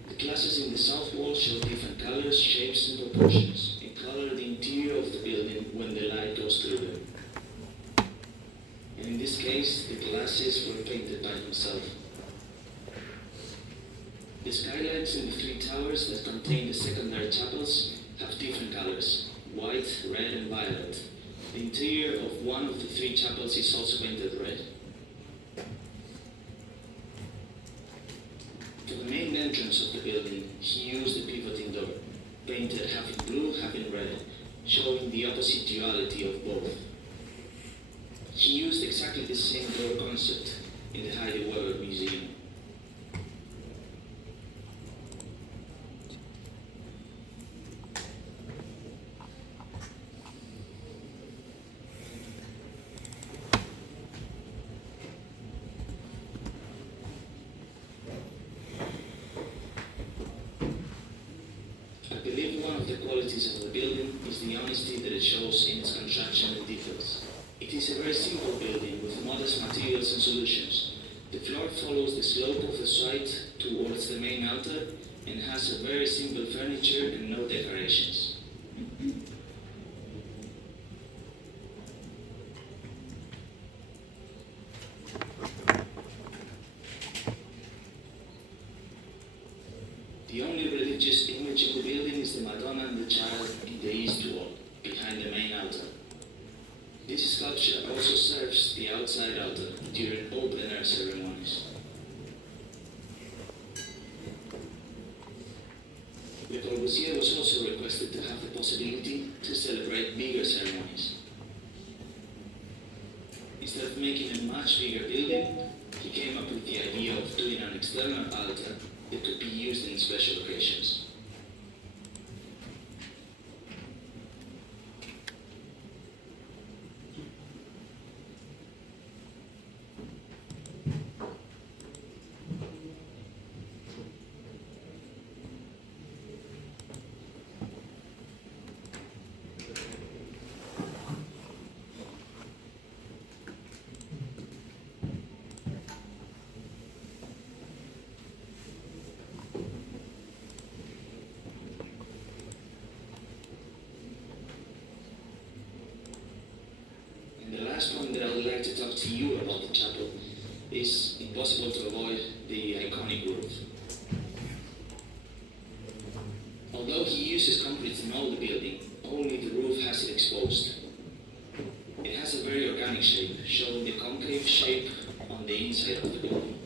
The classes in the south wall show different colors, shapes, and proportions, and color the interior of the building when the light goes through them. And in this case, the glasses were painted by himself. The skylights in the three towers that contain the secondary chapels have different colors, white, red, and violet. The interior of one of the three chapels is also painted red. For the main entrance of the building, he used a pivoting door, painted half in blue, half in red, showing the opposite duality of both. He used exactly the same door concept in the Heidi Weber Museum. I believe one of the qualities of the building is the honesty that it shows in its construction and details. It is a very simple building with modest materials and solutions. The floor follows the slope of the site towards the main altar and has a very simple furniture and no decorations. The only religious image in the building is the Madonna and the Child in the east wall, behind the main altar. This sculpture also serves the outside altar during open-air ceremonies. Le Corbusier was also requested to have the possibility to celebrate bigger ceremonies. Instead of making a much bigger building, he came up with the idea of doing an external altar that could be used in special occasions. last point that I would like to talk to you about the chapel is impossible to avoid the iconic roof. Although he uses concrete in all the building, only the roof has it exposed. It has a very organic shape, showing the concave shape on the inside of the building.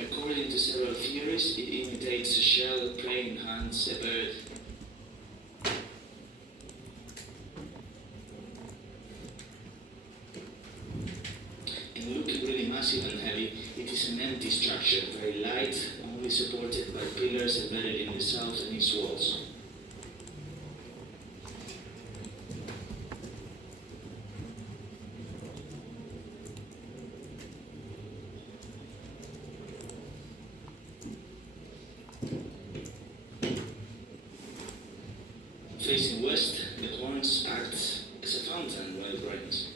According to several theories, it imitates a shell, praying hands, a bird. And looking really massive and heavy, it is an empty structure, very light, only supported by pillars embedded in the south and its walls. Facing west, the horns act as a fountain when it rains.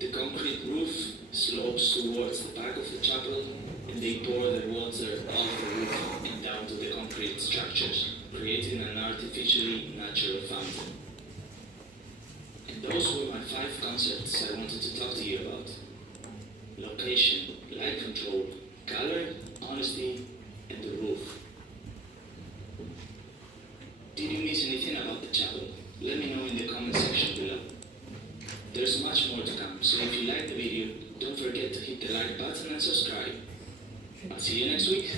The concrete roof slopes towards the back of the chapel, and they pour their water off the roof and down to the concrete structures, creating an artificially natural fountain. And those were my 5 concepts I wanted to talk to you about. Location, light control, color, honesty, and the roof. Did you miss anything about the chapel? Let me know in the comment section below. There's much more to come, so if you like the video, don't forget to hit the like button and subscribe. I'll see you next week.